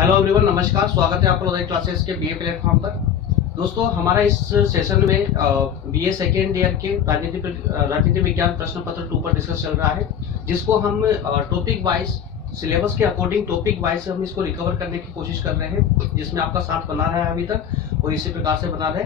Hello everyone, नमस्कार। स्वागत है आपका उदय क्लासेस के बीए प्लेटफॉर्म पर। दोस्तों, हमारा इस सेशन में बीए सेकेंड ईयर के राजनीति विज्ञान प्रश्न पत्र 2 पर डिस्कस चल रहा है, जिसको हम टॉपिक वाइज सिलेबस के अकॉर्डिंग टॉपिक वाइज हम इसको रिकवर करने की कोशिश कर रहे हैं, जिसमें आपका साथ बना रहा है अभी तक और इसी प्रकार से बना रहे।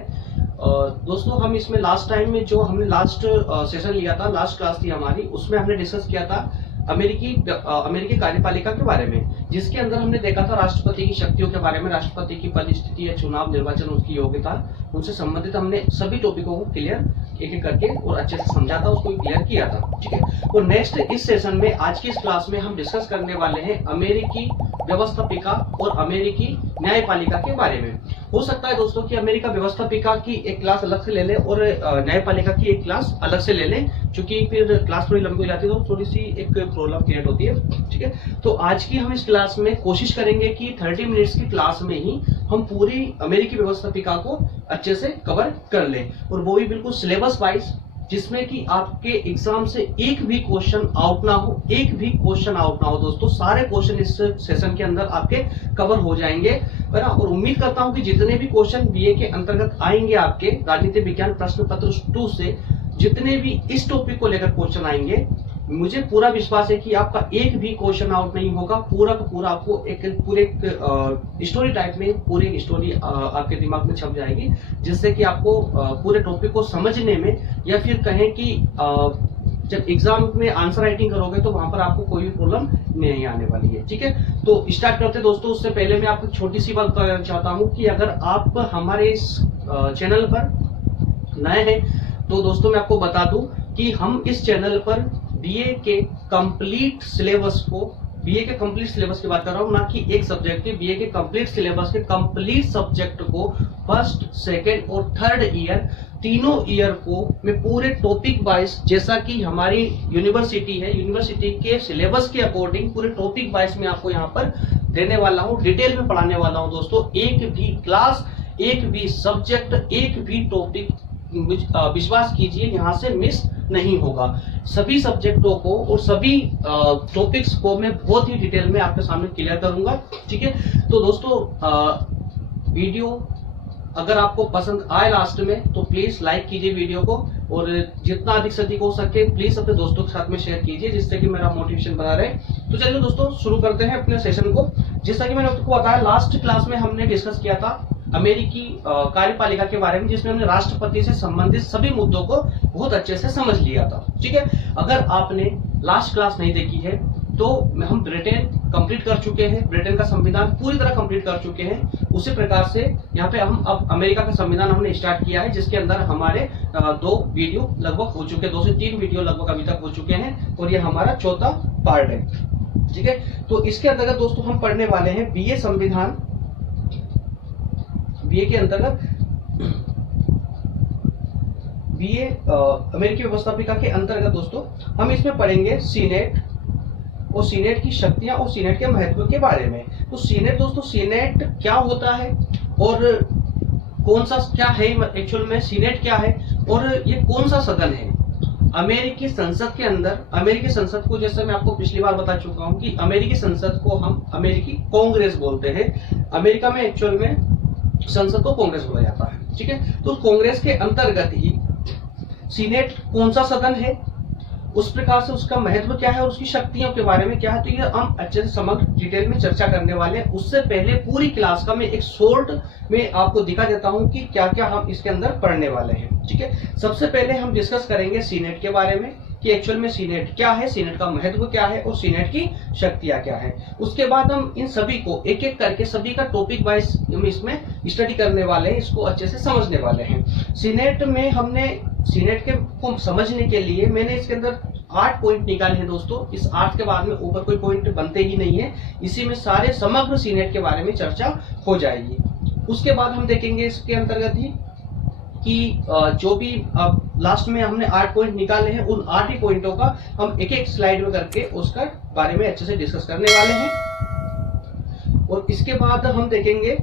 दोस्तों, हम इसमें लास्ट टाइम में जो हमने लास्ट सेशन लिया था, लास्ट क्लास थी हमारी, उसमें हमने डिस्कस किया था अमेरिकी कार्यपालिका के बारे में, जिसके अंदर हमने देखा था राष्ट्रपति की शक्तियों के बारे में, राष्ट्रपति की परिस्थिति या चुनाव निर्वाचन, उसकी योग्यता, उनसे संबंधित हमने सभी टॉपिकों को क्लियर एक एक करके और अच्छे से समझा था, उसको क्लियर किया था। ठीक है, तो नेक्स्ट इस सेशन में आज की इस क्लास में हम डिस्कस करने वाले हैं अमेरिकी व्यवस्थापिका और अमेरिकी न्यायपालिका के बारे में। हो सकता है दोस्तों कि अमेरिका व्यवस्थापिका की एक क्लास अलग से ले लें और न्यायपालिका की एक क्लास अलग से ले लें, क्योंकि फिर क्लास थोड़ी लंबी हो जाती है तो थोड़ी सी एक प्रॉब्लम क्रिएट होती है। ठीक है, तो आज की हम इस क्लास में कोशिश करेंगे कि 30 मिनट्स की क्लास में ही हम पूरी अमेरिकी व्यवस्थापिका को अच्छे से कवर कर लें, और वो भी बिल्कुल सिलेबस वाइज, जिसमें कि आपके एग्जाम से एक भी क्वेश्चन आउट ना हो, एक भी क्वेश्चन आउट ना हो। दोस्तों, सारे क्वेश्चन इस सेशन के अंदर आपके कवर हो जाएंगे, है ना। और उम्मीद करता हूं कि जितने भी क्वेश्चन बीए के अंतर्गत आएंगे आपके राजनीति विज्ञान प्रश्न पत्र 2 से, जितने भी इस टॉपिक को लेकर क्वेश्चन आएंगे, मुझे पूरा विश्वास है कि आपका एक भी क्वेश्चन आउट नहीं होगा। पूरा का पूरा आपको एक पूरे स्टोरी टाइप में पूरी स्टोरी आपके दिमाग में छप जाएगी, जिससे कि आपको पूरे टॉपिक को समझने में, या फिर कहें कि जब एग्जाम में आंसर राइटिंग करोगे तो वहां पर आपको कोई भी प्रॉब्लम नहीं आने वाली है। ठीक है, तो स्टार्ट करते हैं दोस्तों। उससे पहले मैं आपको छोटी सी बात बताना चाहता हूं कि अगर आप हमारे इस चैनल पर नए हैं तो दोस्तों मैं आपको बता दूं कि हम इस चैनल पर बीए के कंप्लीट सिलेबस की बात कर रहा हूं, ना कि एक सब्जेक्ट के। बीए के कंप्लीट सिलेबस के कंप्लीट सब्जेक्ट को फर्स्ट, सेकंड और थर्ड ईयर, तीनों ईयर को मैं पूरे टॉपिक वाइज, जैसा कि हमारी यूनिवर्सिटी है, यूनिवर्सिटी के सिलेबस के अकॉर्डिंग पूरे टॉपिक वाइज में आपको यहाँ पर देने वाला हूँ, डिटेल में पढ़ाने वाला हूँ। दोस्तों, एक भी क्लास, एक भी सब्जेक्ट, एक भी टॉपिक विश्वास कीजिए यहाँ से मिस नहीं होगा। सभी सब्जेक्टों को और सभी टॉपिक्स को मैं बहुत ही डिटेल में आपके सामने क्लियर करूंगा। ठीक है, तो दोस्तों वीडियो अगर आपको पसंद आए लास्ट में तो प्लीज लाइक कीजिए वीडियो को, और जितना अधिक से अधिक हो सके प्लीज अपने दोस्तों के साथ में शेयर कीजिए, जिससे कि मेरा मोटिवेशन बना रहे। तो चलिए दोस्तों शुरू करते हैं अपने सेशन को। जैसा कि मैंने आपको बताया, लास्ट क्लास में हमने डिस्कस किया था अमेरिकी कार्यपालिका के बारे में, जिसमें हमने राष्ट्रपति से संबंधित सभी मुद्दों को बहुत अच्छे से समझ लिया था। ठीक है, अगर आपने लास्ट क्लास नहीं देखी है तो हम ब्रिटेन कंप्लीट कर चुके हैं, ब्रिटेन का संविधान पूरी तरह कंप्लीट कर चुके हैं। उसी प्रकार से यहाँ पे हम अब अमेरिका का संविधान हमने स्टार्ट किया है, जिसके अंदर हमारे 2 वीडियो लगभग हो चुके हैं, 2 से 3 वीडियो लगभग अभी तक हो चुके हैं, और ये हमारा 4था पार्ट है। ठीक है, तो इसके अंतर्गत दोस्तों हम पढ़ने वाले हैं बीए संविधान, बीए के अंतर्गत बीए अमेरिकी व्यवस्थापिका के अंतर्गत दोस्तों हम इसमें पढ़ेंगे सीनेट और सीनेट की शक्तियां और सीनेट के महत्व के बारे में। तो सीनेट दोस्तों, सीनेट क्या होता है और कौन सा क्या है एक्चुअल में, सीनेट क्या है और ये कौन सा सदन है अमेरिकी संसद के अंदर। अमेरिकी संसद को, जैसे मैं आपको पिछली बार बता चुका हूं कि अमेरिकी संसद को हम अमेरिकी कांग्रेस बोलते हैं। अमेरिका में एक्चुअल में संसद को कांग्रेस बोला जाता है। ठीक है, तो कांग्रेस के अंतर्गत ही सीनेट कौन सा सदन है, उस प्रकार से उसका महत्व क्या है और उसकी शक्तियों के बारे में क्या है, तो ये हम अच्छे से समग्र डिटेल में चर्चा करने वाले हैं। उससे पहले पूरी क्लास का मैं एक शॉर्ट में आपको दिखा देता हूं कि क्या क्या हम इसके अंदर पढ़ने वाले हैं। ठीक है, सबसे पहले हम डिस्कस करेंगे सीनेट के बारे में कि एक्चुअल में सीनेट क्या है, सीनेट का महत्व क्या है और सीनेट की शक्तियां क्या है। उसके बाद हम इन सभी को एक एक करके सभी का टॉपिक वाइज हम इसमें स्टडी करने वाले हैं, इसको अच्छे से समझने वाले हैं। सीनेट में हमने सीनेट के को समझने के लिए मैंने इसके अंदर 8 पॉइंट निकाले हैं दोस्तों। इस 8 के बाद में ऊपर कोई पॉइंट बनते ही नहीं है, इसी में सारे समग्र सीनेट के बारे में चर्चा हो जाएगी। उसके बाद हम देखेंगे इसके अंतर्गत ही कि जो भी लास्ट में हमने 8 पॉइंट निकाले हैं, उन 8 ही पॉइंटों का हम एक एक स्लाइड में करके उसका बारे में अच्छे से डिस्कस करने वाले हैं। और इसके बाद हम देखेंगे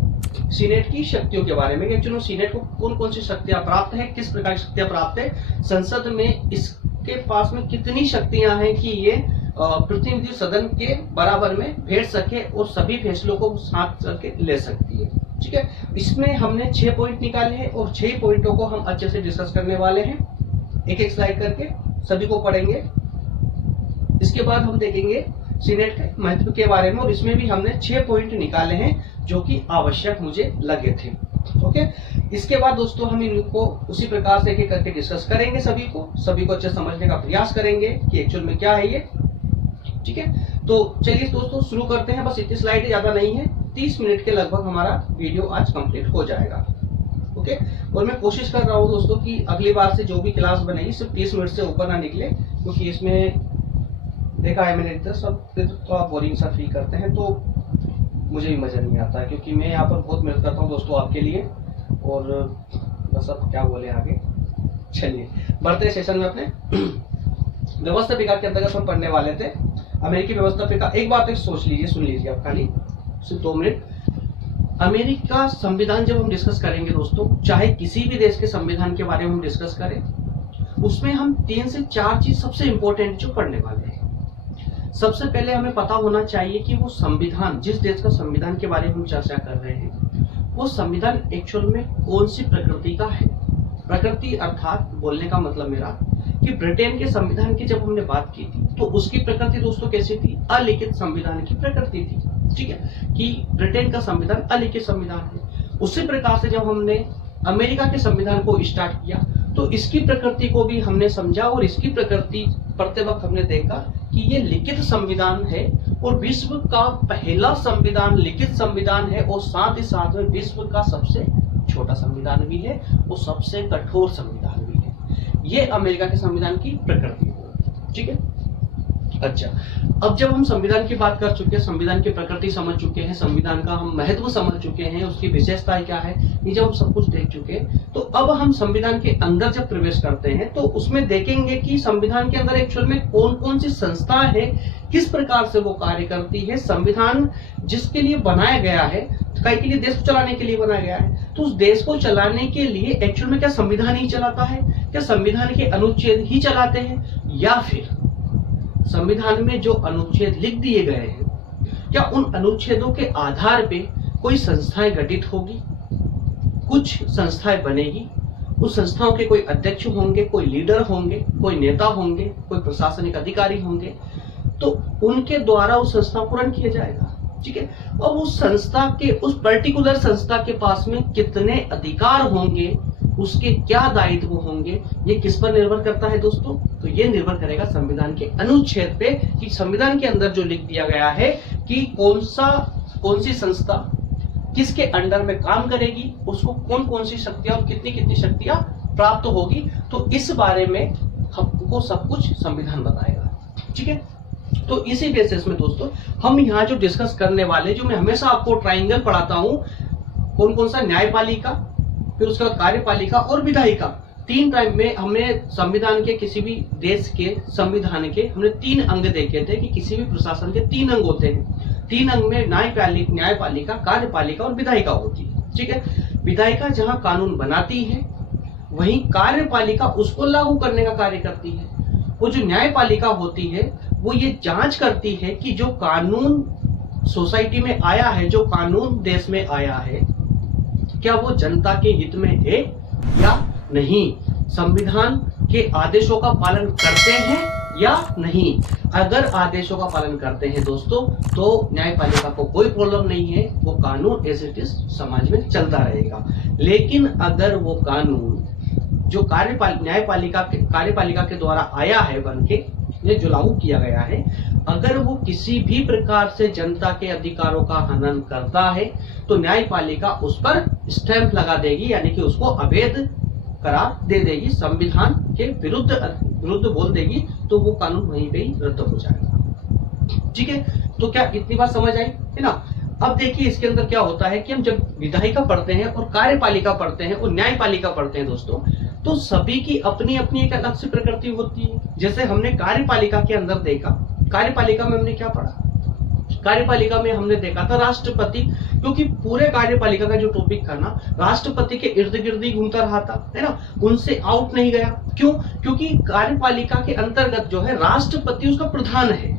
सीनेट की शक्तियों के बारे में, एक्चुअली सीनेट को कौन कौन सी शक्तियां प्राप्त है, किस प्रकार की शक्तियां प्राप्त है, संसद में इसके पास में कितनी शक्तियां हैं कि ये प्रतिनिधि सदन के बराबर में बैठ सके और सभी फैसलों को साथ करके ले सकती है। ठीक है, इसमें हमने 6 पॉइंट निकाले हैं और 6 पॉइंटों को हम अच्छे से डिस्कस करने वाले हैं, एक एक स्लाइड करके सभी को पढ़ेंगे। इसके बाद हम देखेंगे सीनेट के महत्व के बारे में, और इसमें भी हमने 6 पॉइंट निकाले हैं जो कि आवश्यक मुझे लगे थे। ओके, इसके बाद दोस्तों हम इनको उसी प्रकार से एक एक करके डिस्कस करेंगे, सभी को अच्छे समझने का प्रयास करेंगे कि एक्चुअल में क्या है ये। ठीक है, तो चलिए दोस्तों शुरू करते हैं। बस इतनी स्लाइड ज्यादा नहीं है, 30 मिनट के लगभग हमारा वीडियो आज कंप्लीट हो जाएगा। ओके, और मैं कोशिश कर रहा हूँ दोस्तों कि अगली बार से जो भी क्लास बनेगी सिर्फ 30 मिनट से ऊपर ना निकले, क्योंकि इसमें देखा है मैंने इधर सब थोड़ा बोरिंग सा फील करते हैं, तो मुझे भी मजा नहीं आता है, क्योंकि मैं यहाँ पर बहुत मेहनत करता हूँ दोस्तों आपके लिए। और बस अब क्या बोले आगे, चलिए बढ़ते हैं सेशन में। अपने व्यवस्थापिका के अंतर्गत हम पढ़ने वाले थे अमेरिकी व्यवस्थापिका। एक बात एक सोच लीजिए, सुन लीजिए आप खाली सिर्फ 2 मिनट। अमेरिका संविधान जब हम डिस्कस करेंगे दोस्तों, चाहे किसी भी देश के संविधान के बारे में हम डिस्कस करें, उसमें हम 3 से 4 चीज सबसे इंपॉर्टेंट जो पढ़ने वाले हैं। सबसे पहले हमें पता होना चाहिए कि वो संविधान, जिस देश का संविधान के बारे में हम चर्चा कर रहे हैं, वो संविधान एक्चुअल में कौन सी प्रकृति का है। प्रकृति अर्थात बोलने का मतलब मेरा कि ब्रिटेन के संविधान की जब हमने बात की थी तो उसकी प्रकृति दोस्तों कैसी थी, अलिखित संविधान की प्रकृति थी। ठीक है, कि ब्रिटेन का संविधान अलिखित संविधान है। उसी प्रकार से जब हमने अमेरिका के संविधान को स्टार्ट किया तो इसकी प्रकृति को भी हमने समझा, और इसकी प्रकृति पढ़ते वक्त हमने देखा कि ये लिखित संविधान है और विश्व का पहला संविधान लिखित संविधान है, और साथ ही साथ में विश्व का सबसे छोटा संविधान भी है और सबसे कठोर संविधान भी है। ये अमेरिका के संविधान की प्रकृति है। ठीक है, अच्छा, अब जब हम संविधान की बात कर चुके हैं, संविधान की प्रकृति समझ चुके हैं, संविधान का हम महत्व समझ चुके हैं, उसकी विशेषताएं क्या है, ये जब हम सब कुछ देख चुके हैं, तो अब हम संविधान के अंदर जब प्रवेश करते हैं तो उसमें देखेंगे कि संविधान के अंदर एक्चुअल में कौन कौन सी संस्थाएं हैं, किस प्रकार से वो कार्य करती है। संविधान जिसके लिए बनाया गया है, कई के लिए देश को चलाने के लिए बनाया गया है, तो उस देश को चलाने के लिए एक्चुअल में क्या संविधान ही चलाता है, क्या संविधान के अनुच्छेद ही चलाते हैं, या फिर संविधान में जो अनुच्छेद लिख दिए गए हैं, क्या उन अनुच्छेदों के आधार पे कोई संस्थाएं गठित होगी, कुछ संस्थाएं बनेगी, उस संस्थाओं के कोई अध्यक्ष होंगे, कोई लीडर होंगे, कोई नेता होंगे, कोई प्रशासनिक अधिकारी होंगे, तो उनके द्वारा उस संस्था को रन किया जाएगा। ठीक है, और उस संस्था के, उस पर्टिकुलर संस्था के पास में कितने अधिकार होंगे, उसके क्या दायित्व होंगे, ये किस पर निर्भर करता है दोस्तों, तो ये निर्भर करेगा संविधान के अनुच्छेद पे, कि संविधान के अंदर जो लिख दिया गया है कि कौन सी संस्था किसके अंडर में काम करेगी, उसको कौन कौन सी शक्तियां और कितनी कितनी शक्तियां प्राप्त होगी, तो इस बारे में हमको सब कुछ संविधान बताएगा। ठीक है, तो इसी बेसिस में दोस्तों हम यहाँ जो डिस्कस करने वाले, जो मैं हमेशा आपको ट्राइंगल पढ़ाता हूँ, कौन कौन सा, न्यायपालिका, फिर उसके बाद कार्यपालिका और विधायिका। 3 टाइम में हमने संविधान के, किसी भी देश के संविधान के हमने 3 अंग देखे थे, कि किसी भी प्रशासन के 3 अंग होते हैं। 3 अंग में न्यायपालिका, कार्यपालिका और विधायिका होती है। ठीक है, विधायिका जहां कानून बनाती है, वहीं कार्यपालिका उसको लागू करने का कार्य करती है। वो जो न्यायपालिका होती है वो ये जांच करती है कि जो कानून सोसाइटी में आया है, जो कानून देश में आया है, क्या वो जनता के हित में है या नहीं, संविधान के आदेशों का पालन करते हैं या नहीं। अगर आदेशों का पालन करते हैं दोस्तों, तो न्यायपालिका को कोई प्रॉब्लम नहीं है, वो कानून एज इट इज समाज में चलता रहेगा। लेकिन अगर वो कानून जो कार्यपालिका के द्वारा आया है, बन के जो लागू किया गया है, अगर वो किसी भी प्रकार से जनता के अधिकारों का हनन करता है, तो न्यायपालिका उस पर स्टैंप लगा देगी, यानी कि उसको अवैध करार दे देगी, संविधान के विरुद्ध बोल देगी, तो वो कानून वहीं पे ही रद्द हो जाएगा। ठीक है, तो क्या इतनी बात समझ आई है ना। अब देखिए इसके अंदर क्या होता है कि हम जब विधायिका पढ़ते हैं और कार्यपालिका पढ़ते हैं और न्यायपालिका पढ़ते हैं दोस्तों, तो सभी की अपनी अपनी एक अलग सी प्रकृति होती है। जैसे हमने कार्यपालिका के अंदर देखा, कार्यपालिका में हमने क्या पढ़ा, कार्यपालिका में हमने देखा था राष्ट्रपति, क्योंकि पूरे कार्यपालिका का जो टॉपिक था ना, राष्ट्रपति के इर्द गिर्द ही घूमता रहा था, है ना, उनसे आउट नहीं गया। क्यों? क्योंकि कार्यपालिका के अंतर्गत जो है राष्ट्रपति उसका प्रधान है,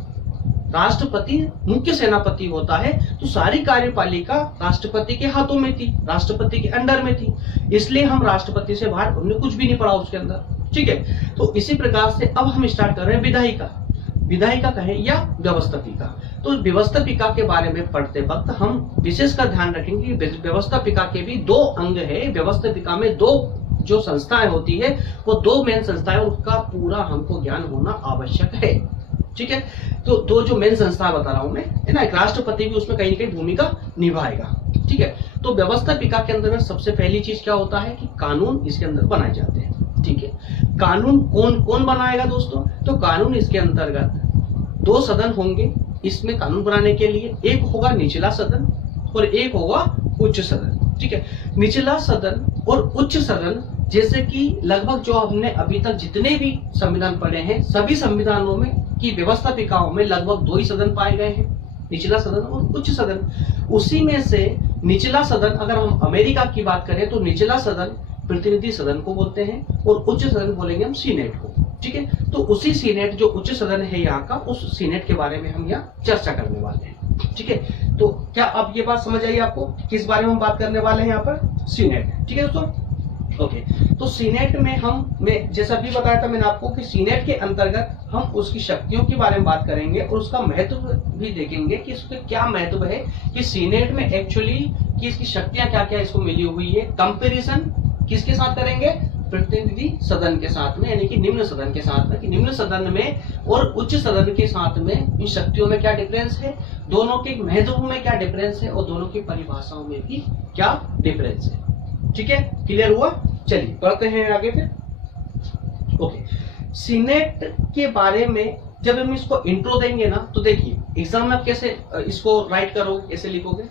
राष्ट्रपति मुख्य सेनापति होता है, तो सारी कार्यपालिका राष्ट्रपति के हाथों में थी, राष्ट्रपति के अंडर में थी, इसलिए हम राष्ट्रपति से बाहर हमने कुछ भी नहीं पढ़ा उसके अंदर। ठीक है, तो इसी प्रकार से अब हम स्टार्ट कर रहे हैं विधायिका। विधायिका कहें या व्यवस्थापिका। तो व्यवस्थापिका के बारे में पढ़ते वक्त हम विशेष का ध्यान रखेंगे कि व्यवस्थापिका के भी दो अंग है। व्यवस्थापिका में दो जो संस्थाएं होती है वो दो मेन संस्थाएं, उसका पूरा हमको ज्ञान होना आवश्यक है। ठीक है, तो दो जो मेन संस्था बता रहा हूं मैं, है ना, एक राष्ट्रपति भी उसमें कहीं ना कहीं भूमिका निभाएगा। ठीक है, तो व्यवस्थापिका के अंदर सबसे पहली चीज क्या होता है कि कानून इसके अंदर बनाए जाते हैं। ठीक है, कानून कौन कौन बनाएगा दोस्तों? तो कानून इसके अंतर्गत दो सदन होंगे इसमें कानून बनाने के लिए, एक होगा निचला सदन और एक होगा उच्च सदन। ठीक है, निचला सदन और उच्च सदन जैसे कि लगभग जो हमने अभी तक जितने भी संविधान पढ़े हैं, सभी संविधानों में की व्यवस्थापिकाओं में लगभग दो ही सदन पाए गए हैं, निचला सदन और उच्च सदन। उसी में से निचला सदन, अगर हम अमेरिका की बात करें तो निचला सदन प्रतिनिधि सदन को बोलते हैं और उच्च सदन बोलेंगे हम सीनेट को। ठीक है, तो उसी सीनेट जो उच्च सदन है यहाँ का, उस सीनेट के बारे में हम यहाँ चर्चा करने वाले हैं। ठीक है, तो क्या अब ये बात समझ आई आपको किस बारे में हम बात करने वाले हैं यहाँ पर? सीनेट। ठीक है दोस्तों, ओके, तो सीनेट में मैं जैसा भी बताया था मैंने आपको कि सीनेट के अंतर्गत हम उसकी शक्तियों के बारे में बात करेंगे और उसका महत्व भी देखेंगे कि इसका क्या महत्व है, कि सीनेट में एक्चुअली कि इसकी शक्तियां क्या क्या इसको मिली हुई है। कंपैरिजन किसके साथ करेंगे? प्रतिनिधि सदन के साथ में, यानी कि निम्न सदन के साथ में, कि निम्न सदन में और उच्च सदन के साथ में इन शक्तियों में क्या डिफरेंस है, दोनों के महत्व में क्या डिफरेंस है और दोनों की परिभाषाओं में भी क्या डिफरेंस है। ठीक है, क्लियर हुआ? चलिए पढ़ते हैं आगे फिर। ओके, सीनेट के बारे में जब हम इसको इंट्रो देंगे ना, तो देखिए एग्जाम में आप कैसे इसको राइट करोगे, कैसे लिखोगे।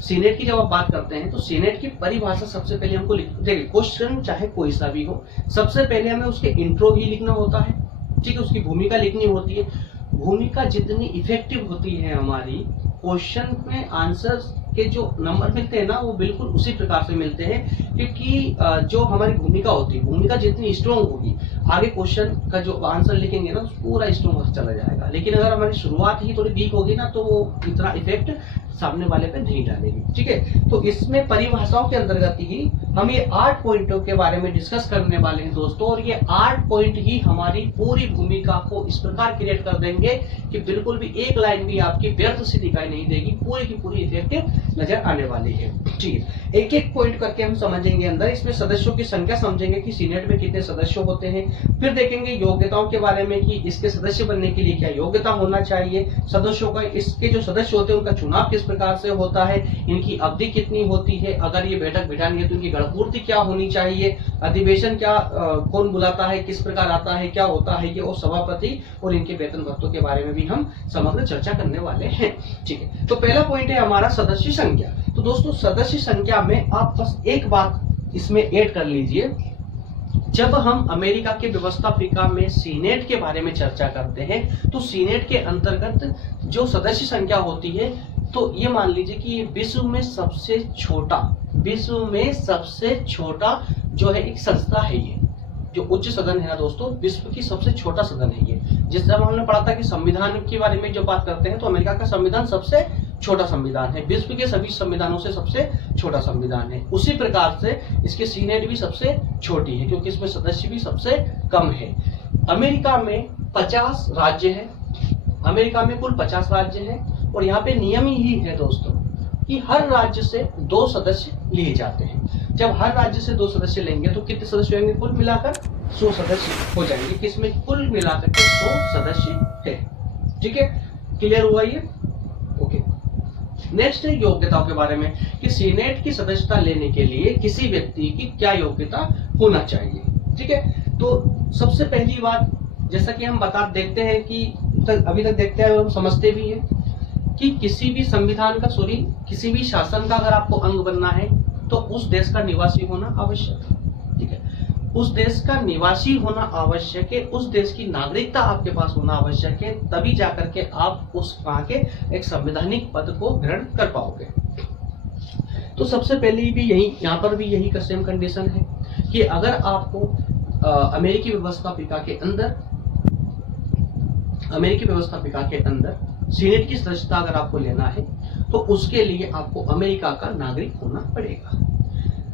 सीनेट की जब आप बात करते हैं तो सीनेट की परिभाषा सबसे पहले हमको देखिए, क्वेश्चन चाहे कोई सा भी हो, सबसे पहले हमें उसके इंट्रो ही लिखना होता है। ठीक है, उसकी भूमिका लिखनी होती है। भूमिका जितनी इफेक्टिव होती है हमारी, क्वेश्चन में आंसर के जो नंबर मिलते हैं ना, वो बिल्कुल उसी प्रकार से मिलते हैं, क्योंकि जो हमारी भूमिका होती है, भूमिका जितनी स्ट्रॉन्ग होगी, आगे क्वेश्चन का जो आंसर लिखेंगे ना पूरा स्ट्रॉन्ग चला जाएगा। लेकिन अगर हमारी शुरुआत ही थोड़ी वीक होगी ना, तो वो इतना इफेक्ट सामने वाले पे नहीं डालेगी। ठीक है, तो इसमें परिभाषाओं के अंतर्गत ही हम ये 8 पॉइंटों के बारे में डिस्कस करने वाले हैं दोस्तों, और ये 8 पॉइंट ही हमारी पूरी भूमिका को इस प्रकार क्रिएट कर देंगे कि बिल्कुल भी एक लाइन भी आपकी व्यर्थ सी दिखाई नहीं देगी, पूरी की पूरी इफेक्टिव नजर आने वाली है। ठीक है, एक एक पॉइंट करके हम समझेंगे अंदर। इसमें सदस्यों की संख्या समझेंगे कि सीनेट में कितने सदस्य होते हैं, फिर देखेंगे योग्यताओं के बारे में कि इसके सदस्य बनने के लिए क्या योग्यता होना चाहिए, सदस्यों का, इसके जो सदस्य होते हैं उनका चुनाव किस प्रकार से होता है, इनकी अवधि कितनी होती है, अगर ये बैठक बिठानी है तो इनकी गणपूर्ति क्या होनी चाहिए, अधिवेशन क्या कौन बुलाता है, किस प्रकार आता है, क्या होता है ये, और सभापति और इनके वेतन भत्तों के बारे में भी हम समग्र चर्चा करने वाले हैं। ठीक है, तो पहला पॉइंट है हमारा सदस्य संख्या। तो दोस्तों सदस्य संख्या में आप बस एक बात इसमें ऐड कर लीजिए, जब हम अमेरिका के व्यवस्थापिका में सीनेट के बारे में चर्चा करते हैं तो सीनेट के अंतर्गत जो सदस्य संख्या होती है, तो ये मान लीजिए कि ये विश्व में सबसे छोटा जो है एक संस्था है। ये जो उच्च सदन है ना दोस्तों, विश्व की सबसे छोटा सदन है ये। जिस तरह हमने पढ़ा था कि संविधान के बारे में जब बात करते हैं तो अमेरिका का संविधान सबसे छोटा संविधान है, विश्व के सभी संविधानों से सबसे छोटा संविधान है। उसी प्रकार से इसके सीनेट भी सबसे छोटी है, क्योंकि इसमें सदस्य भी सबसे कम है। अमेरिका में 50 राज्य है, अमेरिका में कुल 50 राज्य है, और यहाँ पे नियम ही है दोस्तों कि हर राज्य से 2 सदस्य लिए जाते हैं। जब हर राज्य से 2 सदस्य लेंगे तो कितने सदस्य होंगे? कुल मिलाकर 100 सदस्य हो जाएंगे, किसमें कुल मिलाकर के 100 सदस्य है। ठीक है, क्लियर हुआ ये? ओके, नेक्स्ट है योग्यताओं के बारे में कि सीनेट की सदस्यता लेने के लिए किसी व्यक्ति की क्या योग्यता होना चाहिए। ठीक है, तो सबसे पहली बात, जैसा कि हम देखते हैं कि अभी तक देखते हैं और हम समझते भी हैं कि किसी भी संविधान का किसी भी शासन का अगर आपको अंग बनना है तो उस देश का निवासी होना आवश्यक है। ठीक है, उस देश का निवासी होना आवश्यक है, उस देश की नागरिकता आपके पास होना आवश्यक है, तभी जाकर के आप उस वहां के एक संवैधानिक पद को ग्रहण कर पाओगे। तो सबसे पहले भी यहाँ पर भी यही सेम कंडीशन है कि अगर आपको अमेरिकी व्यवस्थापिका के अंदर अमेरिकी व्यवस्थापिका के अंदर सीनेट की सदस्यता अगर आपको लेना है तो उसके लिए आपको अमेरिका का नागरिक होना पड़ेगा।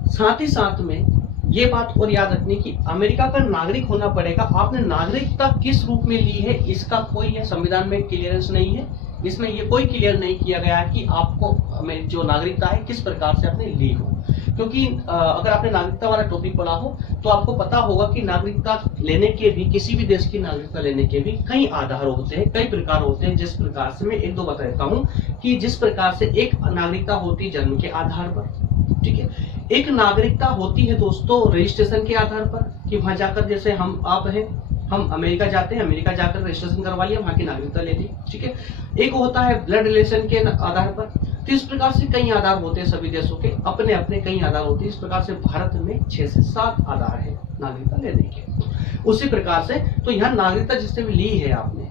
साथ ही साथ में ये बात और याद रखनी कि अमेरिका का नागरिक होना पड़ेगा। आपने नागरिकता किस रूप में ली है इसका कोई संविधान में क्लियरेंस नहीं है। इसमें ये कोई क्लियर नहीं किया गया है कि आपको जो नागरिकता है किस प्रकार से आपने ली हो, क्योंकि अगर आपने नागरिकता वाला टॉपिक पढ़ा हो तो आपको पता होगा कि नागरिकता लेने के भी, किसी भी देश की नागरिकता लेने के भी कई आधार होते हैं, कई प्रकार होते हैं। जिस प्रकार से मैं एक दो बता देता हूँ कि जिस प्रकार से एक नागरिकता होती है जन्म के आधार पर, ठीक है। एक नागरिकता होती है दोस्तों रजिस्ट्रेशन के आधार पर, कि वहां जाकर, जैसे आप हैं, हम अमेरिका जाते हैं, अमेरिका जाकर रजिस्ट्रेशन करवा लिया, वहां की नागरिकता ले ली, ठीक है। एक होता है ब्लड रिलेशन के आधार पर। तो इस प्रकार से कई आधार होते हैं, सभी देशों के अपने अपने कई आधार होते हैं। इस प्रकार से भारत में 6 से 7 आधार है नागरिकता लेने के। उसी प्रकार से तो यहाँ नागरिकता जिससे भी ली है आपने,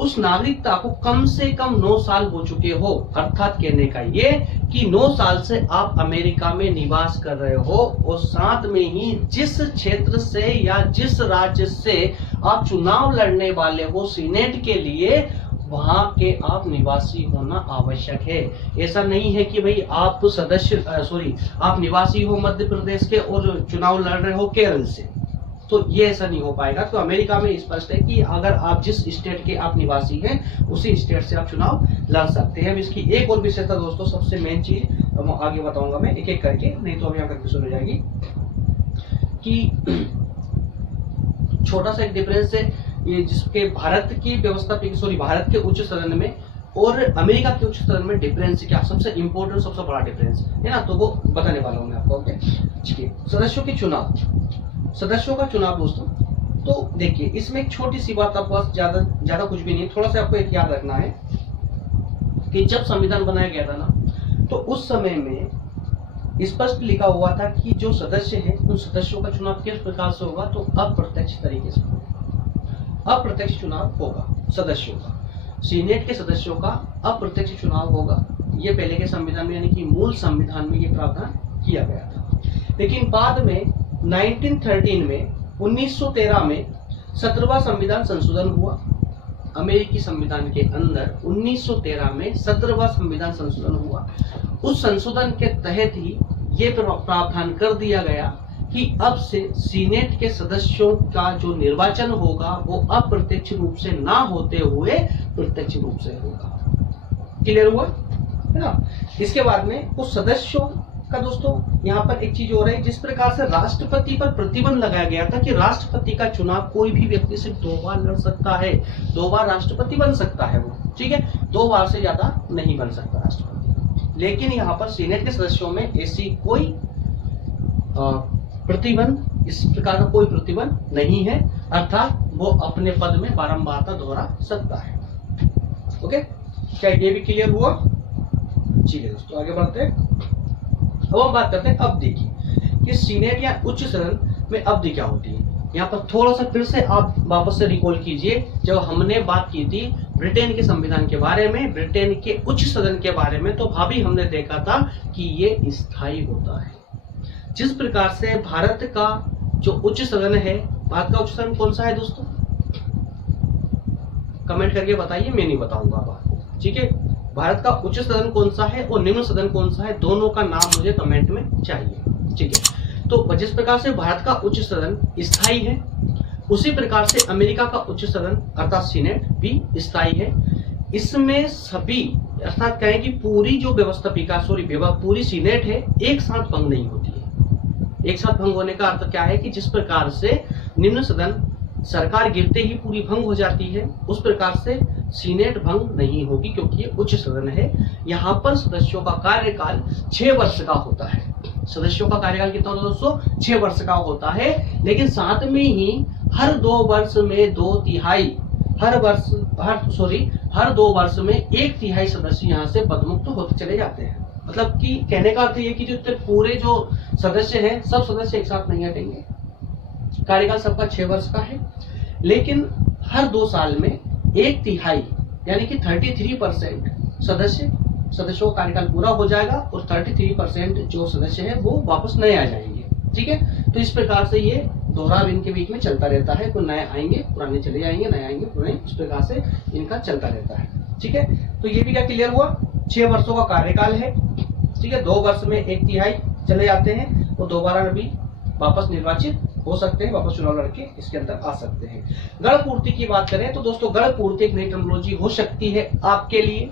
उस नागरिकता को कम से कम 9 साल हो चुके हो, अर्थात कहने का ये कि 9 साल से आप अमेरिका में निवास कर रहे हो, और साथ में ही जिस क्षेत्र से या जिस राज्य से आप चुनाव लड़ने वाले हो सीनेट के लिए, वहां के आप निवासी होना आवश्यक है। ऐसा नहीं है कि भाई आप आप निवासी हो मध्य प्रदेश के और चुनाव लड़ रहे हो केरल से, तो ये ऐसा नहीं हो पाएगा। तो अमेरिका में स्पष्ट है कि अगर आप जिस स्टेट के आप निवासी हैं उसी स्टेट से आप चुनाव लड़ सकते हैं। अब इसकी एक और विशेषता दोस्तों, सबसे मेन चीज आगे बताऊंगा मैं एक एक करके, नहीं तो अभी यहाँ कंफ्यूजन हो जाएगी, कि छोटा सा एक डिफरेंस है ये, जिसके भारत के उच्च सदन में और अमेरिका के उच्च सदन में डिफरेंस क्या, सबसे इंपॉर्टेंट सबसे बड़ा डिफरेंस है ना, तो वो बताने वाला हूं मैं आपको। ओके, ठीक है। सदस्यों का चुनाव दोस्तों, तो देखिए इसमें एक छोटी सी बात, आपको ज्यादा कुछ भी नहीं, थोड़ा सा आपको एक याद रखना है कि जब संविधान बनाया गया था ना, तो उस समय में स्पष्ट लिखा हुआ था कि जो सदस्य है उन सदस्यों का चुनाव किस प्रकार से होगा, तो अप्रत्यक्ष तरीके से होगा। अप्रत्यक्ष चुनाव होगा सदस्यों का, सीनेट के सदस्यों का अप्रत्यक्ष चुनाव होगा। ये पहले के संविधान में, यानी कि मूल संविधान में ये प्रावधान किया गया था। लेकिन बाद में 1913 में 1913 में 17वां संविधान संशोधन हुआ। अमेरिकी संविधान के अंदर 1913 में 17वां संविधान संशोधन हुआ। उस संशोधन के तहत ही ये प्रावधान कर दिया गया कि अब से सीनेट के सदस्यों का जो निर्वाचन होगा वो अप्रत्यक्ष रूप से ना होते हुए प्रत्यक्ष रूप से होगा। क्लियर हुआ है ना। इसके बाद में उस सदस्यों का दोस्तों यहाँ पर एक चीज हो रही है, जिस प्रकार से राष्ट्रपति पर प्रतिबंध लगाया गया था कि राष्ट्रपति का चुनाव कोई भी व्यक्ति सिर्फ 2 बार लड़ सकता है, 2 बार राष्ट्रपति बन सकता है वो, ठीक है, 2 बार से ज्यादा नहीं बन सकता राष्ट्रपति। लेकिन यहाँ पर सीनेट के सदस्यों में ऐसी कोई प्रतिबंध, इस प्रकार का कोई प्रतिबंध नहीं है, अर्थात वो अपने पद में बारंबारता दोहरा सकता है। ओके, क्या ये भी क्लियर हुआ? ठीक है दोस्तों, आगे बढ़ते हैं। अब हम बात करते हैं अवधि की, कि सीनेट या उच्च सदन में अवधि क्या होती है। यहाँ पर थोड़ा सा फिर से आप वापस से रिकॉल कीजिए, जब हमने बात की थी ब्रिटेन के संविधान के बारे में, ब्रिटेन के उच्च सदन के बारे में, तो भाभी हमने देखा था कि ये स्थायी होता है। जिस प्रकार से भारत का जो उच्च सदन है, भारत का उच्च सदन कौन सा है दोस्तों, कमेंट करके बताइए, मैं नहीं बताऊंगा आपको, ठीक है। भारत का उच्च सदन कौन सा है और निम्न सदन कौन सा है, दोनों का नाम मुझे कमेंट में चाहिए, ठीक है। तो जिस प्रकार से भारत का उच्च सदन स्थायी है, उसी प्रकार से अमेरिका का उच्च सदन अर्थात सीनेट भी स्थायी है। इसमें सभी, अर्थात कहें कि पूरी जो व्यवस्थापिका पूरी सीनेट है, एक साथ भंग नहीं होती है। एक साथ भंग होने का अर्थ क्या है कि जिस प्रकार से निम्न सदन सरकार गिरते ही पूरी भंग हो जाती है, उस प्रकार से सीनेट भंग नहीं होगी, क्योंकि ये उच्च सदन है। यहाँ पर सदस्यों का कार्यकाल 6 वर्ष का होता है। सदस्यों का कार्यकाल कितना होता है दोस्तों? 6 वर्ष का होता है। लेकिन साथ में ही हर 2 वर्ष में 2/3, हर 2 वर्ष में 1/3 सदस्य यहाँ से पदमुक्त होते चले जाते हैं। मतलब कि कहने का अर्थ ये कि जो पूरे जो सदस्य हैं, सब सदस्य एक साथ नहीं हटेंगे। कार्यकाल सबका 6 वर्ष का है, लेकिन हर 2 साल में 1/3 यानी कि 33% सदस्यों का कार्यकाल पूरा हो जाएगा और 33% जो सदस्य है वो वापस नए आ जाएंगे, ठीक है। तो इस प्रकार से ये दोहराव इनके बीच में चलता रहता है, तो नए आएंगे पुराने चले जाएंगे, नए आएंगे पुराने, इस प्रकार से इनका चलता रहता है। ठीक है, तो ये भी क्या क्लियर हुआ। 6 वर्षों का कार्यकाल है। ठीक है, 2 वर्ष में 1/3 चले जाते हैं और दोबारा भी वापस निर्वाचित हो सकते हैं, वापस चुनाव लड़के इसके अंदर आ सकते हैं। गण पूर्ति की बात करें तो दोस्तों गण पूर्ति एक नई टर्मिनोलॉजी हो सकती है आपके लिए।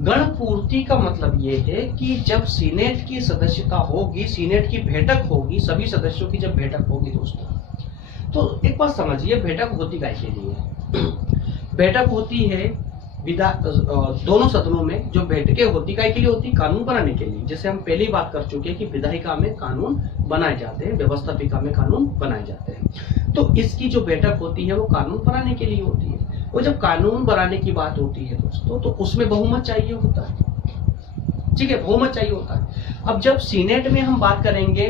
गण पूर्ति का मतलब ये है कि जब सीनेट की सदस्यता होगी, सीनेट की बैठक होगी, सभी सदस्यों की जब बैठक होगी दोस्तों, तो एक बात समझिए, बैठक होती काय के लिए? बैठक होती है दोनों सदनों में जो बैठकें होती काय के लिए होती? कानून बनाने के लिए। जैसे हम पहले ही बात कर चुके हैं कि विधायिका में कानून बनाए जाते हैं, व्यवस्थापिका में कानून बनाए जाते हैं। तो इसकी जो बैठक होती है वो कानून बनाने के लिए होती है। और जब कानून बनाने की बात होती है दोस्तों, तो उसमें बहुमत चाहिए होता है। ठीक है, बहुमत चाहिए होता है। अब जब सीनेट में हम बात करेंगे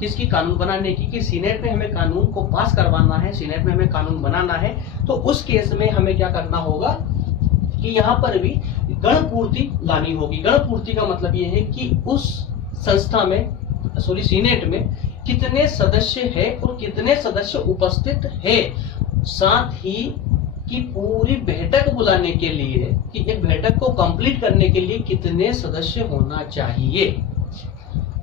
किसकी? कानून बनाने की, कि सीनेट में हमें कानून को पास करवाना है, सीनेट में हमें कानून बनाना है, तो उस केस में हमें क्या करना होगा कि यहाँ पर भी गण पूर्ति लानी होगी। गण पूर्ति का मतलब ये है कि उस संस्था में, सीनेट में कितने सदस्य है और कितने सदस्य उपस्थित है, साथ ही कि पूरी बैठक बुलाने के लिए, कि एक बैठक को कंप्लीट करने के लिए कितने सदस्य होना चाहिए।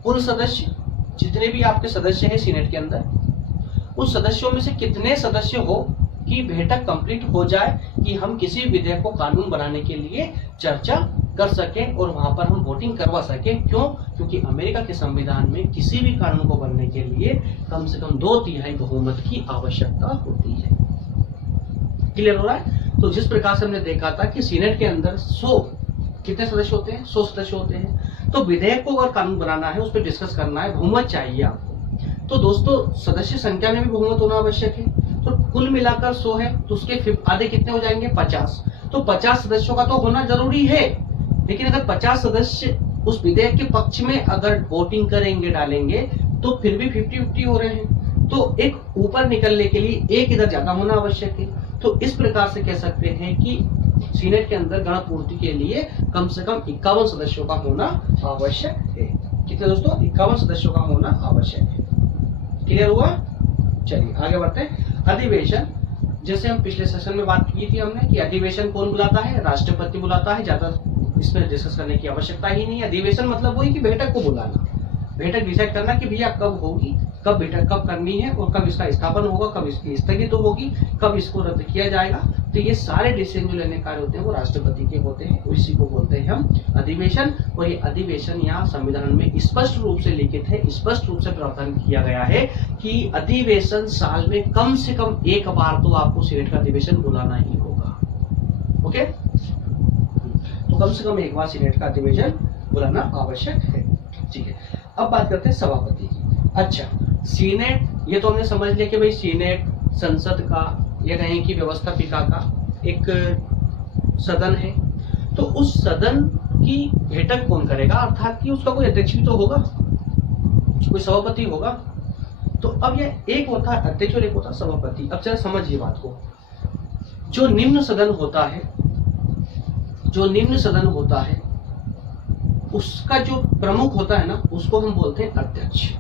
कुल सदस्य जितने भी आपके सदस्य हैं सीनेट के अंदर, उन सदस्यों में से कितने सदस्य हो कि बैठक कंप्लीट हो जाए, कि हम किसी विधेयक को कानून बनाने के लिए चर्चा कर सकें और वहां पर हम वोटिंग करवा सकें। क्यों? क्योंकि अमेरिका के संविधान में किसी भी कानून को बनने के लिए कम से कम 2/3 बहुमत की आवश्यकता होती है। क्लियर हो रहा है? तो जिस प्रकार से हमने देखा था कि सीनेट के अंदर 100 कितने सदस्य होते हैं? 100 सदस्य होते हैं। तो विधेयक को अगर कानून बनाना है, उस पर डिस्कस करना है, बहुमत चाहिए आपको। तो दोस्तों सदस्य संख्या में भी बहुमत होना आवश्यक है। तो कुल मिलाकर 100 है, तो उसके आधे कितने हो जाएंगे? 50। तो 50 सदस्यों का तो होना जरूरी है, लेकिन अगर 50 सदस्य उस विधेयक के पक्ष में अगर वोटिंग करेंगे, डालेंगे, तो फिर भी 50-50 हो रहे हैं। तो एक ऊपर निकलने के लिए एक इधर ज्यादा होना आवश्यक है। तो इस प्रकार से कह सकते हैं कि सीनेट के अंदर गण पूर्ति के लिए कम से कम 51 सदस्यों का होना आवश्यक है। कितने दोस्तों? 51 सदस्यों का होना आवश्यक है। क्लियर हुआ? चलिए आगे बढ़ते हैं। अधिवेशन, जैसे हम पिछले सेशन में बात की थी हमने कि अधिवेशन कौन बुलाता है? राष्ट्रपति बुलाता है। ज्यादा इसमें डिस्कस करने की आवश्यकता ही नहीं है। अधिवेशन मतलब वही कि बैठक को बुलाना, बैठक डिसाइड करना कि भैया कब होगी, कब बैठक कब करनी है और कब इसका स्थापन होगा, कब इसकी स्थगित तो होगी, कब इसको रद्द किया जाएगा। तो ये सारे डिसीजन जो लेने कार्य होते हैं वो राष्ट्रपति के होते हैं, इसी को बोलते हैं हम अधिवेशन। और ये अधिवेशन यहाँ संविधान में स्पष्ट रूप से लिखित है, स्पष्ट रूप से प्रावधान किया गया है कि अधिवेशन साल में कम से कम एक बार तो आपको सीनेट का अधिवेशन बुलाना ही होगा। ओके, तो कम से कम एक बार सीनेट का अधिवेशन बुलाना आवश्यक है। ठीक है, अब बात करते हैं सभापति की। अच्छा, सीनेट, ये तो हमने समझ लिया कि भाई सीनेट संसद का या कहें कि व्यवस्थापिका का एक सदन है। तो उस सदन की बैठक कौन करेगा? अर्थात कि उसका कोई अध्यक्ष भी तो होगा, कोई सभापति होगा। तो अब ये एक होता है अध्यक्ष और एक होता है सभापति। अब जरा समझिए बात को। जो निम्न सदन होता है, जो निम्न सदन होता है, उसका जो प्रमुख होता है ना, उसको हम बोलते हैं अध्यक्ष।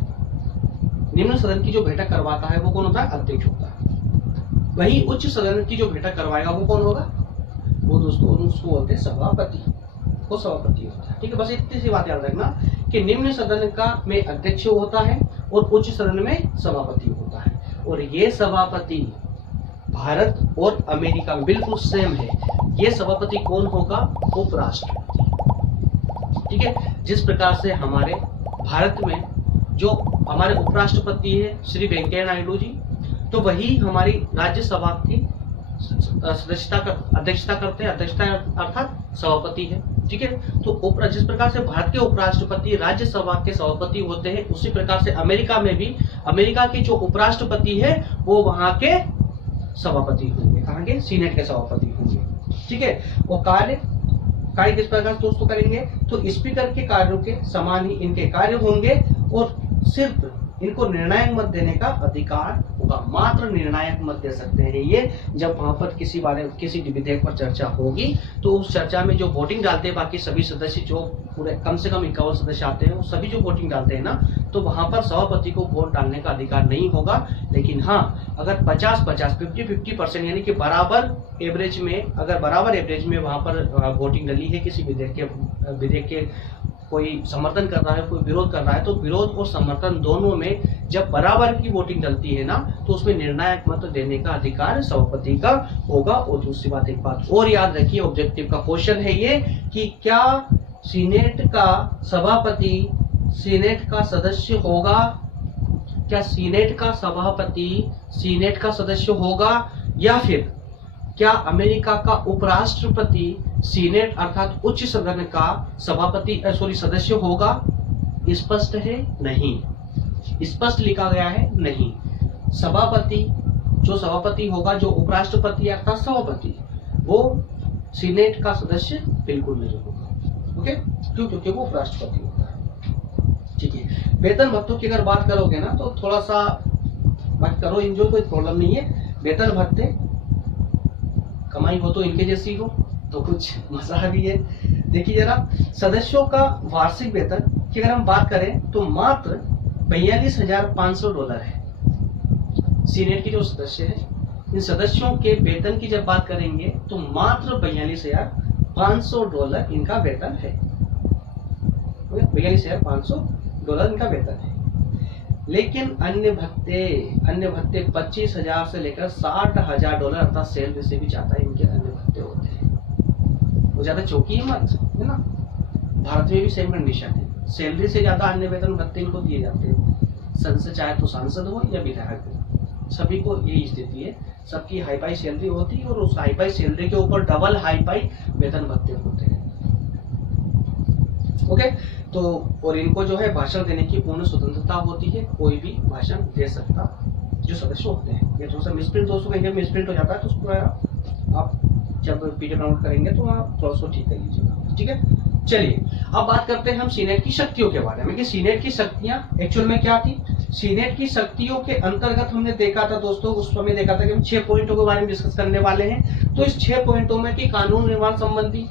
निम्न सदन की जो बैठक करवाता है वो कौन होता है? अध्यक्ष होता है। वही उच्च सदन की जो बैठक करवाएगा वो कौन होगा? वो दोस्तों उसको बोलते हैं सभापति, वो सभापति होता है। ठीक है, बस इतनी सी बात याद रखना कि निम्न सदन का में अध्यक्ष होता है और उच्च सदन में सभापति होता है। और ये सभापति भारत और अमेरिका में बिल्कुल सेम है। ये सभापति कौन होगा? उपराष्ट्रपति। ठीक है, जिस प्रकार से हमारे भारत में जो हमारे उपराष्ट्रपति है श्री वेंकैया नायडू जी, तो वही हमारी राज्यसभा की अध्यक्षता करते हैं। अध्यक्षता अर्थात सभापति है। ठीक है, तो जिस प्रकार से भारत के उपराष्ट्रपति राज्यसभा के सभापति होते हैं, उसी प्रकार से अमेरिका में भी अमेरिका के जो उपराष्ट्रपति है वो वहां के सभापति होंगे। कहां के? सीनेट के सभापति होंगे। ठीक है, वो कार्य किस प्रकार दोस्तों करेंगे? तो स्पीकर के कार्यों के समान ही इनके कार्य होंगे और सिर्फ इनको निर्णायक मत देने का अधिकार होगा। होगा, मात्र निर्णायक मत दे सकते हैं ये जब वहां पर किसी विधेयक पर चर्चा होगी। तो उस चर्चा में जो वोटिंग डालते हैं बाकी सभी सदस्य, जो पूरे कम से कम 51 सदस्य आते हैं, वो सभी जो वोटिंग डालते हैं ना, तो वहां पर सभापति को वोट डालने का अधिकार नहीं होगा। लेकिन हाँ, अगर 50-50 50-50% यानी कि बराबर एवरेज में वहां पर वोटिंग डली है, किसी विधेयक के कोई समर्थन कर रहा है, कोई विरोध कर रहा है, तो विरोध और समर्थन दोनों में जब बराबर की वोटिंग डलती है ना, तो उसमें निर्णायक मत देने का अधिकार सभापति का होगा। और दूसरी बात, एक बात और याद रखिए, ऑब्जेक्टिव का क्वेश्चन है ये कि क्या सीनेट का सभापति सीनेट का सदस्य होगा, क्या सीनेट का सभापति सीनेट का सदस्य होगा, या फिर क्या अमेरिका का उपराष्ट्रपति सीनेट अर्थात उच्च सदन का सदस्य होगा? स्पष्ट है नहीं, स्पष्ट लिखा गया है नहीं। जो सभापति होगा, जो उपराष्ट्रपति अर्थात सभापति, वो सीनेट का सदस्य बिल्कुल नहीं होगा। ओके, क्यों? क्योंकि वो उपराष्ट्रपति होता है। ठीक है, वेतन भत्तों की अगर बात करोगे ना, तो थोड़ा सा बात करो, इनजो कोई प्रॉब्लम नहीं है। वेतन भत्ते, कमाई हो तो इनके जैसी हो तो कुछ मजा भी है। देखिए जरा, सदस्यों का वार्षिक वेतन की अगर हम बात करें तो मात्र $42,500 है। सीनेट के जो सदस्य हैं, इन सदस्यों के वेतन की जब बात करेंगे तो मात्र $42,500 इनका वेतन है। $42,500 इनका वेतन है। लेकिन अन्य भत्ते 25,000 से लेकर $60,000 अर्थात सैलरी से भी ज्यादा इनके अन्य भत्ते होते हैं। वो ज्यादा चौकी मत है ना, भारत में भी सेम कंडीशन है, सैलरी से ज्यादा अन्य वेतन भत्ते इनको दिए जाते हैं। संसद, चाहे तो सांसद हो या विधायक हो, सभी को यही स्थिति है। सबकी हाई फाई सैलरी होती है और उस हाई फाई सैलरी के ऊपर डबल हाई फाई वेतन भत्ते होते हैं। ओके, तो और इनको जो है भाषण देने की पूर्ण स्वतंत्रता होती है, कोई भी भाषण दे सकता जो सदस्य होते हैं। ये थोड़ा सा मिसप्रिंट दोस्तों कहीं मिसप्रिंट हो जाता है, तो उसको आप जब पीडीएफ डाउनलोड करेंगे तो आप थोड़ा सा ठीक कर लीजिएगा। ठीक है, चलिए अब बात करते हैं हम सीनेट की शक्तियों के बारे में कि सीनेट की शक्तियां एक्चुअल में क्या थी। सीनेट की शक्तियों के अंतर्गत हमने देखा था दोस्तों, उस समय देखा था कि हम 6 पॉइंटों के बारे में डिस्कस करने वाले हैं। तो इस 6 पॉइंटों में कि कानून निर्माण संबंधी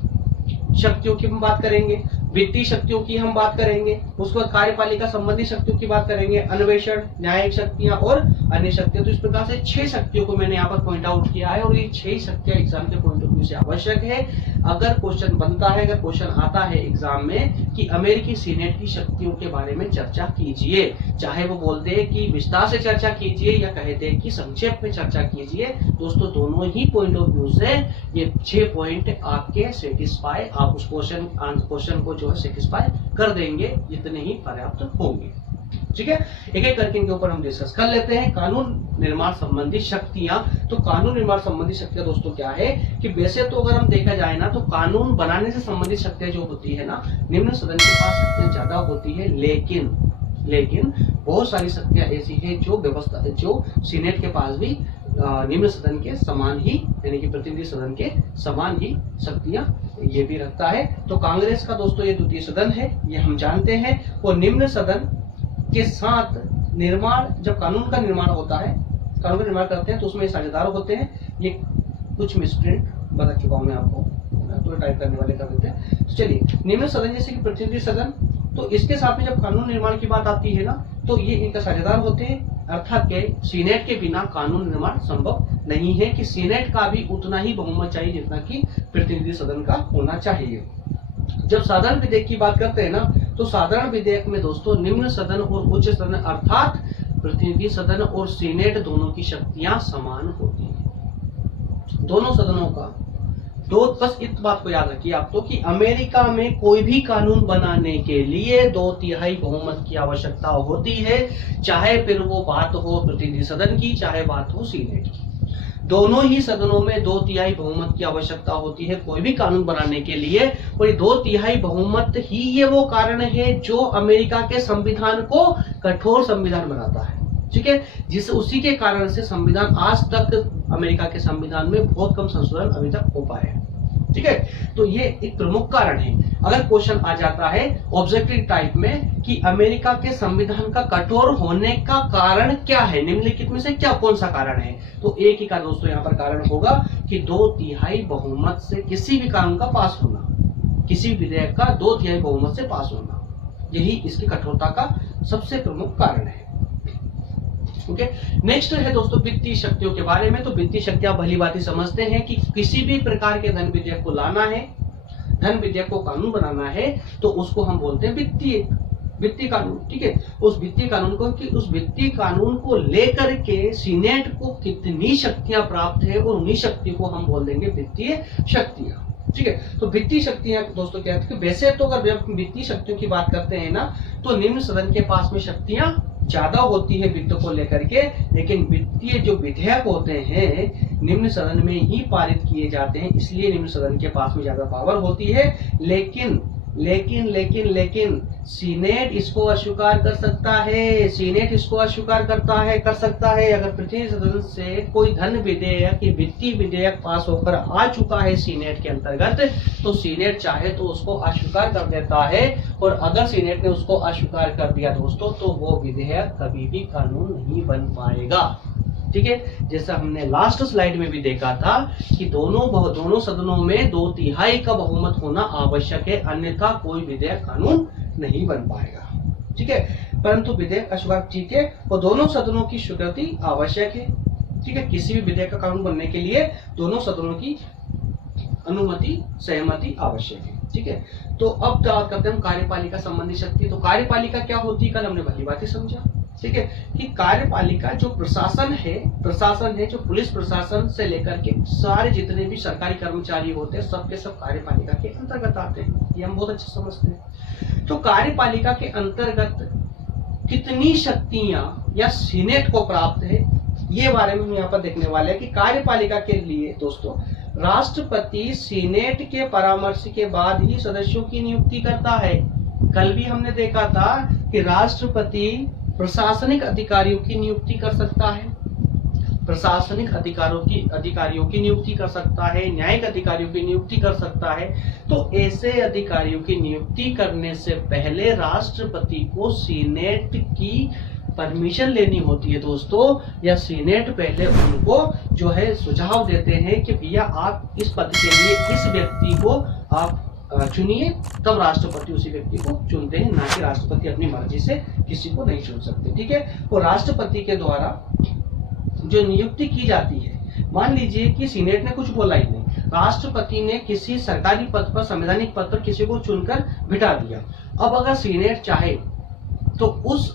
शक्तियों की हम बात करेंगे, वित्तीय शक्तियों की हम बात करेंगे, उसके बाद कार्यपालिका संबंधी शक्तियों की बात करेंगे, अन्वेषण, न्यायिक शक्तियां और अन्य शक्तियां। तो इस प्रकार से 6 शक्तियों को मैंने यहाँ पर पॉइंट आउट किया है और ये 6 शक्तियां एग्जाम के पॉइंट ऑफ व्यू से आवश्यक है। अगर क्वेश्चन बनता है, अगर क्वेश्चन आता है एग्जाम में कि अमेरिकी सीनेट की शक्तियों के बारे में चर्चा कीजिए, चाहे वो बोलते हैं कि विस्तार से चर्चा कीजिए या कहते हैं कि संक्षेप में चर्चा कीजिए, दोस्तों दोनों ही पॉइंट ऑफ व्यू से ये 6 पॉइंट आपके सेटिस्फाई, आप उस क्वेश्चन को जो है सेटिस्फाई कर देंगे, इतने ही पर्याप्त होंगे। ठीक है, एक एक करके इनके ऊपर हम डिस्कस कर लेते हैं। कानून निर्माण संबंधी शक्तियां, तो कानून निर्माण संबंधी शक्तियां दोस्तों क्या है कि वैसे तो अगर हम देखा जाए ना, तो कानून बनाने से संबंधित शक्तियां जो होती है ना, निम्न सदन के पास शक्तियां ज्यादा होती है। लेकिन बहुत सारी शक्तियां ऐसी है जो सीनेट के पास भी निम्न सदन के समान ही, यानी कि प्रतिनिधि सदन के समान ही शक्तियां ये भी रखता है। तो कांग्रेस का दोस्तों ये द्वितीय सदन है, ये हम जानते हैं। और निम्न सदन के साथ निर्माण, जब कानून का निर्माण होता है, कानून का निर्माण करते हैं तो उसमें साझेदार होते हैं। ये कुछ मिसप्रिंट बता चुका हूं मैं आपको, तो टाइप करने वाले कर देते हैं। तो चलिए, निम्न सदन जैसे कि प्रतिनिधि सदन, तो इसके साथ में जब कानून निर्माण की बात आती है ना, तो ये इनका साझेदार होते हैं। अर्थात के सीनेट के बिना कानून निर्माण संभव नहीं है, कि सीनेट का भी उतना ही बहुमत चाहिए जितना कि प्रतिनिधि सदन का होना चाहिए। जब साधारण विधेयक की बात करते हैं ना, तो साधारण विधेयक में दोस्तों निम्न सदन और उच्च सदन अर्थात प्रतिनिधि सदन और सीनेट दोनों की शक्तियां समान होती हैं। दोनों सदनों का बस इस बात को याद रखिए आप तो, कि अमेरिका में कोई भी कानून बनाने के लिए 2/3 बहुमत की आवश्यकता होती है, चाहे फिर वो बात हो प्रतिनिधि सदन की, चाहे बात हो सीनेट की। दोनों ही सदनों में 2/3 बहुमत की आवश्यकता होती है कोई भी कानून बनाने के लिए। और ये 2/3 बहुमत ही ये वो कारण है जो अमेरिका के संविधान को कठोर संविधान बनाता है। ठीक है, जिस उसी के कारण से संविधान आज तक अमेरिका के संविधान में बहुत कम संशोधन अभी तक हो पाए हैं। ठीक है, तो ये एक प्रमुख कारण है। अगर क्वेश्चन आ जाता है ऑब्जेक्टिव टाइप में कि अमेरिका के संविधान का कठोर होने का कारण क्या है, निम्नलिखित में से क्या कौन सा कारण है, तो एक ही का दोस्तों यहाँ पर कारण होगा कि 2/3 बहुमत से किसी भी कानून का पास होना, किसी भी विधेयक का 2/3 बहुमत से पास होना, यही इसकी कठोरता का सबसे प्रमुख कारण है। ओके, नेक्स्ट है दोस्तों वित्तीय शक्तियों के बारे में। तो वित्तीय शक्तियां भली भांति समझते हैं कि किसी भी प्रकार के धन विधेयक को लाना है, धन विधेयक को कानून बनाना है, तो उसको हम बोलते हैं वित्तीय कानून। ठीक है, उस वित्तीय कानून को कि उस वित्तीय कानून को लेकर के सीनेट को कितनी शक्तियां प्राप्त है, और उन्हीं शक्ति को हम बोल देंगे वित्तीय शक्तियां। ठीक है, तो वित्तीय शक्तियां दोस्तों क्या है, वैसे तो अगर हम वित्तीय शक्तियों की बात करते हैं ना, तो निम्न सदन के पास में शक्तियां ज्यादा होती है वित्त को लेकर के, लेकिन वित्तीय जो विधेयक होते हैं निम्न सदन में ही पारित किए जाते हैं, इसलिए निम्न सदन के पास में ज्यादा पावर होती है। लेकिन लेकिन लेकिन लेकिन सीनेट इसको अस्वीकार कर सकता है, सीनेट इसको अस्वीकार कर सकता है। अगर प्रतिनिधि सदन से कोई धन विधेयक या वित्तीय विधेयक पास होकर आ चुका है सीनेट के अंतर्गत, तो सीनेट चाहे तो उसको अस्वीकार कर देता है, और अगर सीनेट ने उसको अस्वीकार कर दिया दोस्तों, तो वो विधेयक कभी भी कानून नहीं बन पाएगा। ठीक है, जैसा हमने लास्ट स्लाइड में भी देखा था कि दोनों सदनों में 2/3 का बहुमत होना आवश्यक है, अन्यथा कोई विधेयक कानून नहीं बन पाएगा। ठीक है, परंतु विधेयक अस्वीकार ठीक है, और दोनों सदनों की स्वीकृति आवश्यक है। ठीक है, किसी भी विधेयक का कानून बनने के लिए दोनों सदनों की अनुमति, सहमति आवश्यक है। ठीक है, तो अब बात करते हैं हम कार्यपालिका संबंधी शक्ति। तो कार्यपालिका क्या होती है, कल हमने भली बात ही समझा। ठीक है, कि कार्यपालिका जो प्रशासन है जो पुलिस प्रशासन से लेकर के सारे जितने भी सरकारी कर्मचारी होते हैं, सबके सब कार्यपालिका के अंतर्गत आते हैं, ये हम बहुत अच्छे समझते हैं। तो कार्यपालिका के अंतर्गत कितनी शक्तियां या सीनेट को प्राप्त है, ये बारे में हम यहाँ पर देखने वाले हैं कि कार्यपालिका के लिए दोस्तों राष्ट्रपति सीनेट के परामर्श के बाद ही सदस्यों की नियुक्ति करता है। कल भी हमने देखा था कि राष्ट्रपति प्रशासनिक अधिकारियों की नियुक्ति कर सकता है, प्रशासनिक अधिकारियों की नियुक्ति कर सकता है, न्यायिक अधिकारियों की नियुक्ति कर सकता है। तो ऐसे अधिकारियों की नियुक्ति करने से पहले राष्ट्रपति को सीनेट की परमिशन लेनी होती है दोस्तों, या सीनेट पहले उनको जो है सुझाव देते हैं कि भैया आप इस पद के लिए इस व्यक्ति को आप चुनिए, तब राष्ट्रपति उसी व्यक्ति को चुनते हैं, ना कि राष्ट्रपति अपनी मर्जी से किसी को नहीं चुन सकते। ठीक है, तो राष्ट्रपति के द्वारा जो नियुक्ति की जाती है, मान लीजिए कि सीनेट ने कुछ बोला ही नहीं, राष्ट्रपति ने किसी सरकारी पद पर, संवैधानिक पद पर किसी को चुनकर बिठा दिया। अब अगर सीनेट चाहे तो उस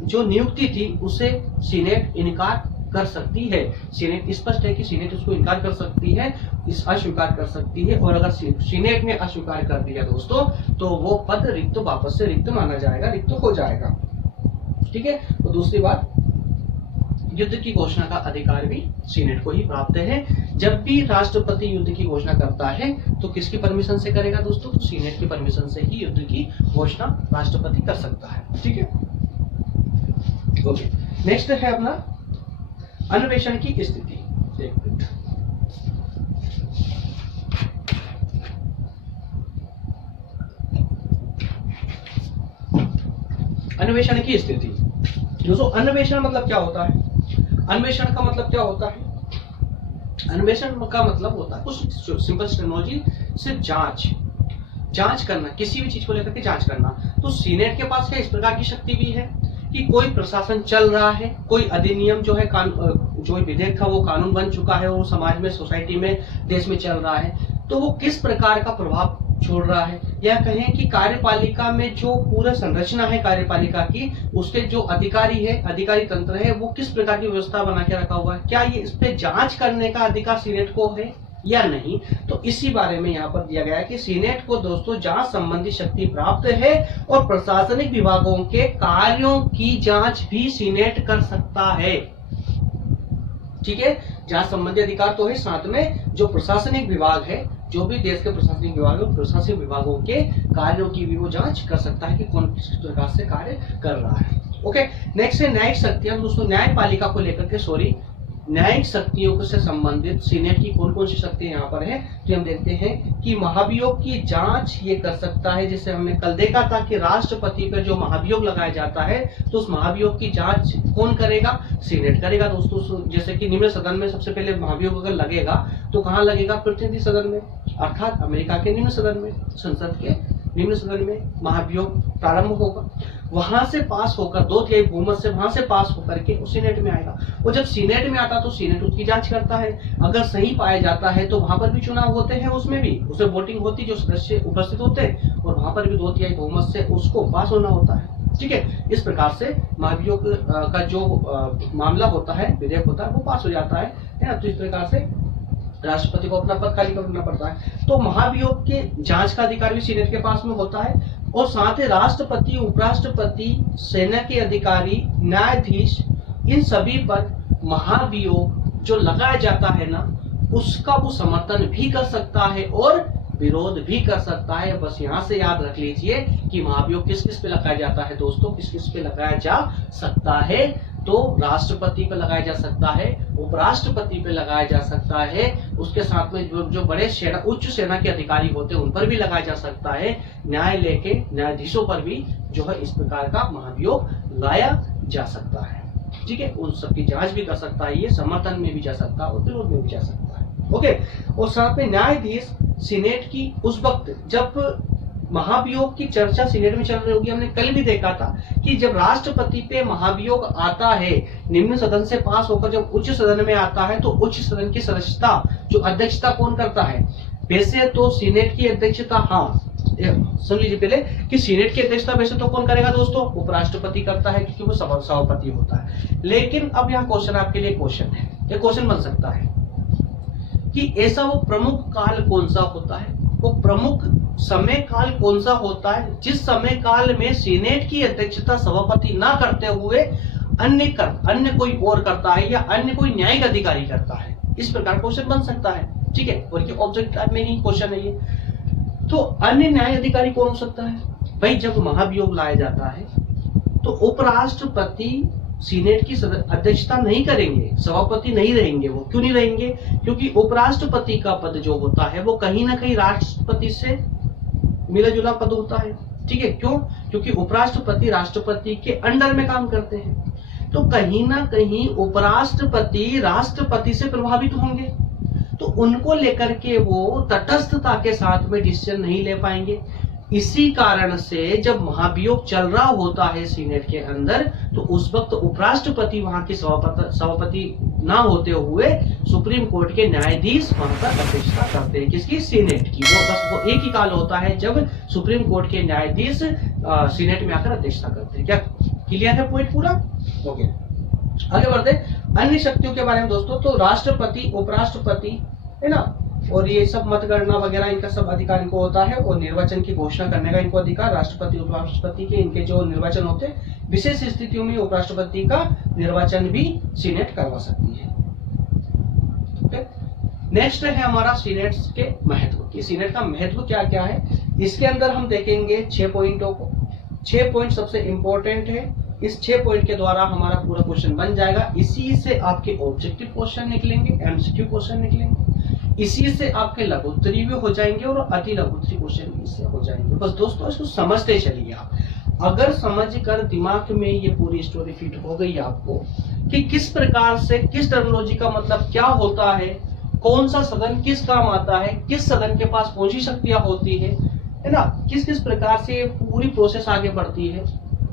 जो नियुक्ति थी उसे सीनेट इनकार कर सकती है। सीनेट स्पष्ट है कि सीनेट उसको इनकार कर सकती है, अस्वीकार कर सकती है, और अगर सीनेट ने अस्वीकार कर दिया दोस्तों, तो वो पद रिक्त, वापस से रिक्त माना जाएगा, रिक्त हो जाएगा। ठीक है, तो दूसरी बात, युद्ध की घोषणा का अधिकार भी सीनेट को ही प्राप्त है। जब भी राष्ट्रपति युद्ध की घोषणा करता है तो किसकी परमिशन से करेगा दोस्तों, तो सीनेट की परमिशन से ही युद्ध की घोषणा राष्ट्रपति कर सकता है। ठीक है, ओके, नेक्स्ट है अपना अन्वेषण की स्थिति। एक मिनट, अन्वेषण की स्थिति दोस्तों, अन्वेषण मतलब क्या होता है, अन्वेषण का मतलब क्या होता है, अन्वेषण का मतलब होता है कुछ सिंपल टेक्नोलॉजी, सिर्फ जांच करना, किसी भी चीज को लेकर के जांच करना। तो सीनेट के पास क्या इस प्रकार की शक्ति भी है कि कोई प्रशासन चल रहा है, कोई अधिनियम जो है जो विधेयक था वो कानून बन चुका है, वो समाज में, सोसाइटी में, देश में चल रहा है, तो वो किस प्रकार का प्रभाव छोड़ रहा है, या कहें कि कार्यपालिका में जो पूरा संरचना है कार्यपालिका की, उसके जो अधिकारी है, अधिकारी तंत्र है, वो किस प्रकार की व्यवस्था बना के रखा हुआ है, क्या ये इस पे जांच करने का अधिकार सीनेट को है या नहीं। तो इसी बारे में यहाँ पर दिया गया है कि सीनेट को दोस्तों जांच संबंधी शक्ति प्राप्त है, और प्रशासनिक विभागों के कार्यों की जांच भी सीनेट कर सकता है। ठीक है, जांच संबंधी अधिकार तो है, साथ में जो प्रशासनिक विभाग है, जो भी देश के प्रशासनिक विभाग है, प्रशासनिक विभागों के कार्यों की भी वो जांच कर सकता है कि कौन किस प्रकार से कार्य कर रहा है। ओके, नेक्स्ट है न्यायिक शक्तियां दोस्तों। न्यायपालिका को लेकर के न्यायिक शक्तियों से संबंधित सीनेट की कौन कौन सी शक्तियां यहाँ पर है, तो हम देखते हैं कि महाभियोग की जांच ये कर सकता है। जैसे हमने कल देखा था कि राष्ट्रपति पर जो महाभियोग लगाया जाता है तो उस महाभियोग की जांच कौन करेगा, सीनेट करेगा दोस्तों। जैसे कि निम्न सदन में सबसे पहले महाभियोग अगर लगेगा तो कहाँ लगेगा, प्रतिनिधि सदन में, अर्थात अमेरिका के निम्न सदन में, संसद के निम्न सदन में महाभियोग प्रारंभ होगा। वहां से पास होकर 2/3 बहुमत से वहां से पास होकर के सीनेट में आएगा। और जब सीनेट में आता तो सीनेट उसकी जांच करता है। अगर सही पाया जाता है तो वहां पर भी चुनाव होते हैं, उसमें भी उसे वोटिंग होती, जो सदस्य उपस्थित होते हैं, और वहां पर भी 2/3 बहुमत से उसको पास होना होता है। ठीक है, इस प्रकार से महाभियोग का जो मामला होता है, विधेयक होता है, वो पास हो जाता है ना। तो इस प्रकार से राष्ट्रपति को अपना पद खाली करना पड़ता है। तो महाभियोग के जांच का अधिकार भी सीनेट के पास में होता है। और साथ ही राष्ट्रपति, उपराष्ट्रपति, सेना के अधिकारी, न्यायाधीश, इन सभी पर महाभियोग जो लगाया जाता है ना, उसका वो समर्थन भी कर सकता है और विरोध भी कर सकता है। बस यहाँ से याद रख लीजिए कि महाभियोग किस किस पे लगाया जाता है दोस्तों, किस किस पे लगाया जा सकता है। तो राष्ट्रपति पे लगाया जा सकता है, उपराष्ट्रपति पे लगाया जा सकता है, उसके साथ में जो बड़े सेना, उच्च सेना के अधिकारी होते हैं उन पर भी लगाया जा सकता है, न्यायालय के न्यायाधीशों पर भी जो है इस प्रकार का महाभियोग लगाया जा सकता है। ठीक है, उन सबकी जांच भी कर सकता है, ये समर्थन में भी जा सकता है और विरोध में भी जा सकता है। ओके, और साथ में न्यायाधीश सीनेट की उस वक्त जब महाभियोग की चर्चा सीनेट में चल रही होगी, हमने कल भी देखा था कि जब राष्ट्रपति पे महाभियोग आता है, निम्न सदन से पास होकर जब उच्च सदन में आता है, तो उच्च सदन की सदस्यता, जो अध्यक्षता कौन करता है, वैसे तो सीनेट की अध्यक्षता, हाँ सुन लीजिए पहले कि सीनेट की अध्यक्षता वैसे तो कौन करेगा दोस्तों, उपराष्ट्रपति करता है, क्योंकि वो सभापति होता है। लेकिन अब यहाँ क्वेश्चन आपके लिए क्वेश्चन है, ये क्वेश्चन बन सकता है कि ऐसा वो प्रमुख काल कौन सा होता है, वो प्रमुख समय काल कौन सा होता है जिस समय काल में सीनेट की अध्यक्षता सभापति ना करते हुए अन्य कोई और करता है या अन्य कोई न्यायिक अधिकारी करता है। इस प्रकार क्वेश्चन बन सकता है। ठीक है, और ये ऑब्जेक्ट टाइप में ही क्वेश्चन है ये। तो अन्य न्याय अधिकारी कौन हो सकता है भाई, जब महाभियोग लाया जाता है तो उपराष्ट्रपति सीनेट की अध्यक्षता नहीं करेंगे, सभापति नहीं रहेंगे। वो क्यों नहीं रहेंगे, क्योंकि उपराष्ट्रपति का पद जो होता है वो कहीं ना कहीं राष्ट्रपति से मिला जुला पद होता है। ठीक है, क्यों, क्योंकि उपराष्ट्रपति राष्ट्रपति के अंडर में काम करते हैं। तो कहीं ना कहीं उपराष्ट्रपति राष्ट्रपति से प्रभावित होंगे, तो उनको लेकर के वो तटस्थता के साथ में डिसीजन नहीं ले पाएंगे। इसी कारण से जब महाभियोग चल रहा होता है सीनेट के अंदर, तो उस वक्त उपराष्ट्रपति वहां के सभापति ना होते हुए सुप्रीम कोर्ट के न्यायाधीश वहां पर अध्यक्षता करते हैं। किसकी, सीनेट की। वो एक ही काल होता है जब सुप्रीम कोर्ट के न्यायाधीश सीनेट में आकर अध्यक्षता करते हैं। क्या क्लियर है पॉइंट पूरा? ओके, आगे बढ़ते अन्य शक्तियों के बारे में दोस्तों। तो राष्ट्रपति, उपराष्ट्रपति है ना, और ये सब मतगणना वगैरह इनका सब अधिकार इनको होता है, और निर्वाचन की घोषणा करने का इनको अधिकार, राष्ट्रपति उपराष्ट्रपति के इनके जो निर्वाचन होते हैं, विशेष स्थितियों में उपराष्ट्रपति का निर्वाचन भी सीनेट करवा सकती है। नेक्स्ट है हमारा सीनेट के महत्व की। सीनेट का महत्व क्या क्या है, इसके अंदर हम देखेंगे 6 पॉइंटों को। 6 पॉइंट सबसे इंपॉर्टेंट है। इस 6 पॉइंट के द्वारा हमारा पूरा क्वेश्चन बन जाएगा। इसी से आपके ऑब्जेक्टिव क्वेश्चन निकलेंगे, एमसीक्यू क्वेश्चन निकलेंगे, इसी से आपके लघुत्तरी भी हो जाएंगे और अति लघुत्तरी क्वेश्चन भी इससे हो जाएंगे। बस दोस्तों इसको समझते चलिए आप। अगर समझ कर दिमाग में ये पूरी स्टोरी फिट हो गई आपको कि किस प्रकार से, किस टर्मिनोलॉजी का मतलब क्या होता है, कौन सा सदन किस काम आता है, किस सदन के पास कौन सी शक्तियां होती है ना, किस किस प्रकार से पूरी प्रोसेस आगे बढ़ती है,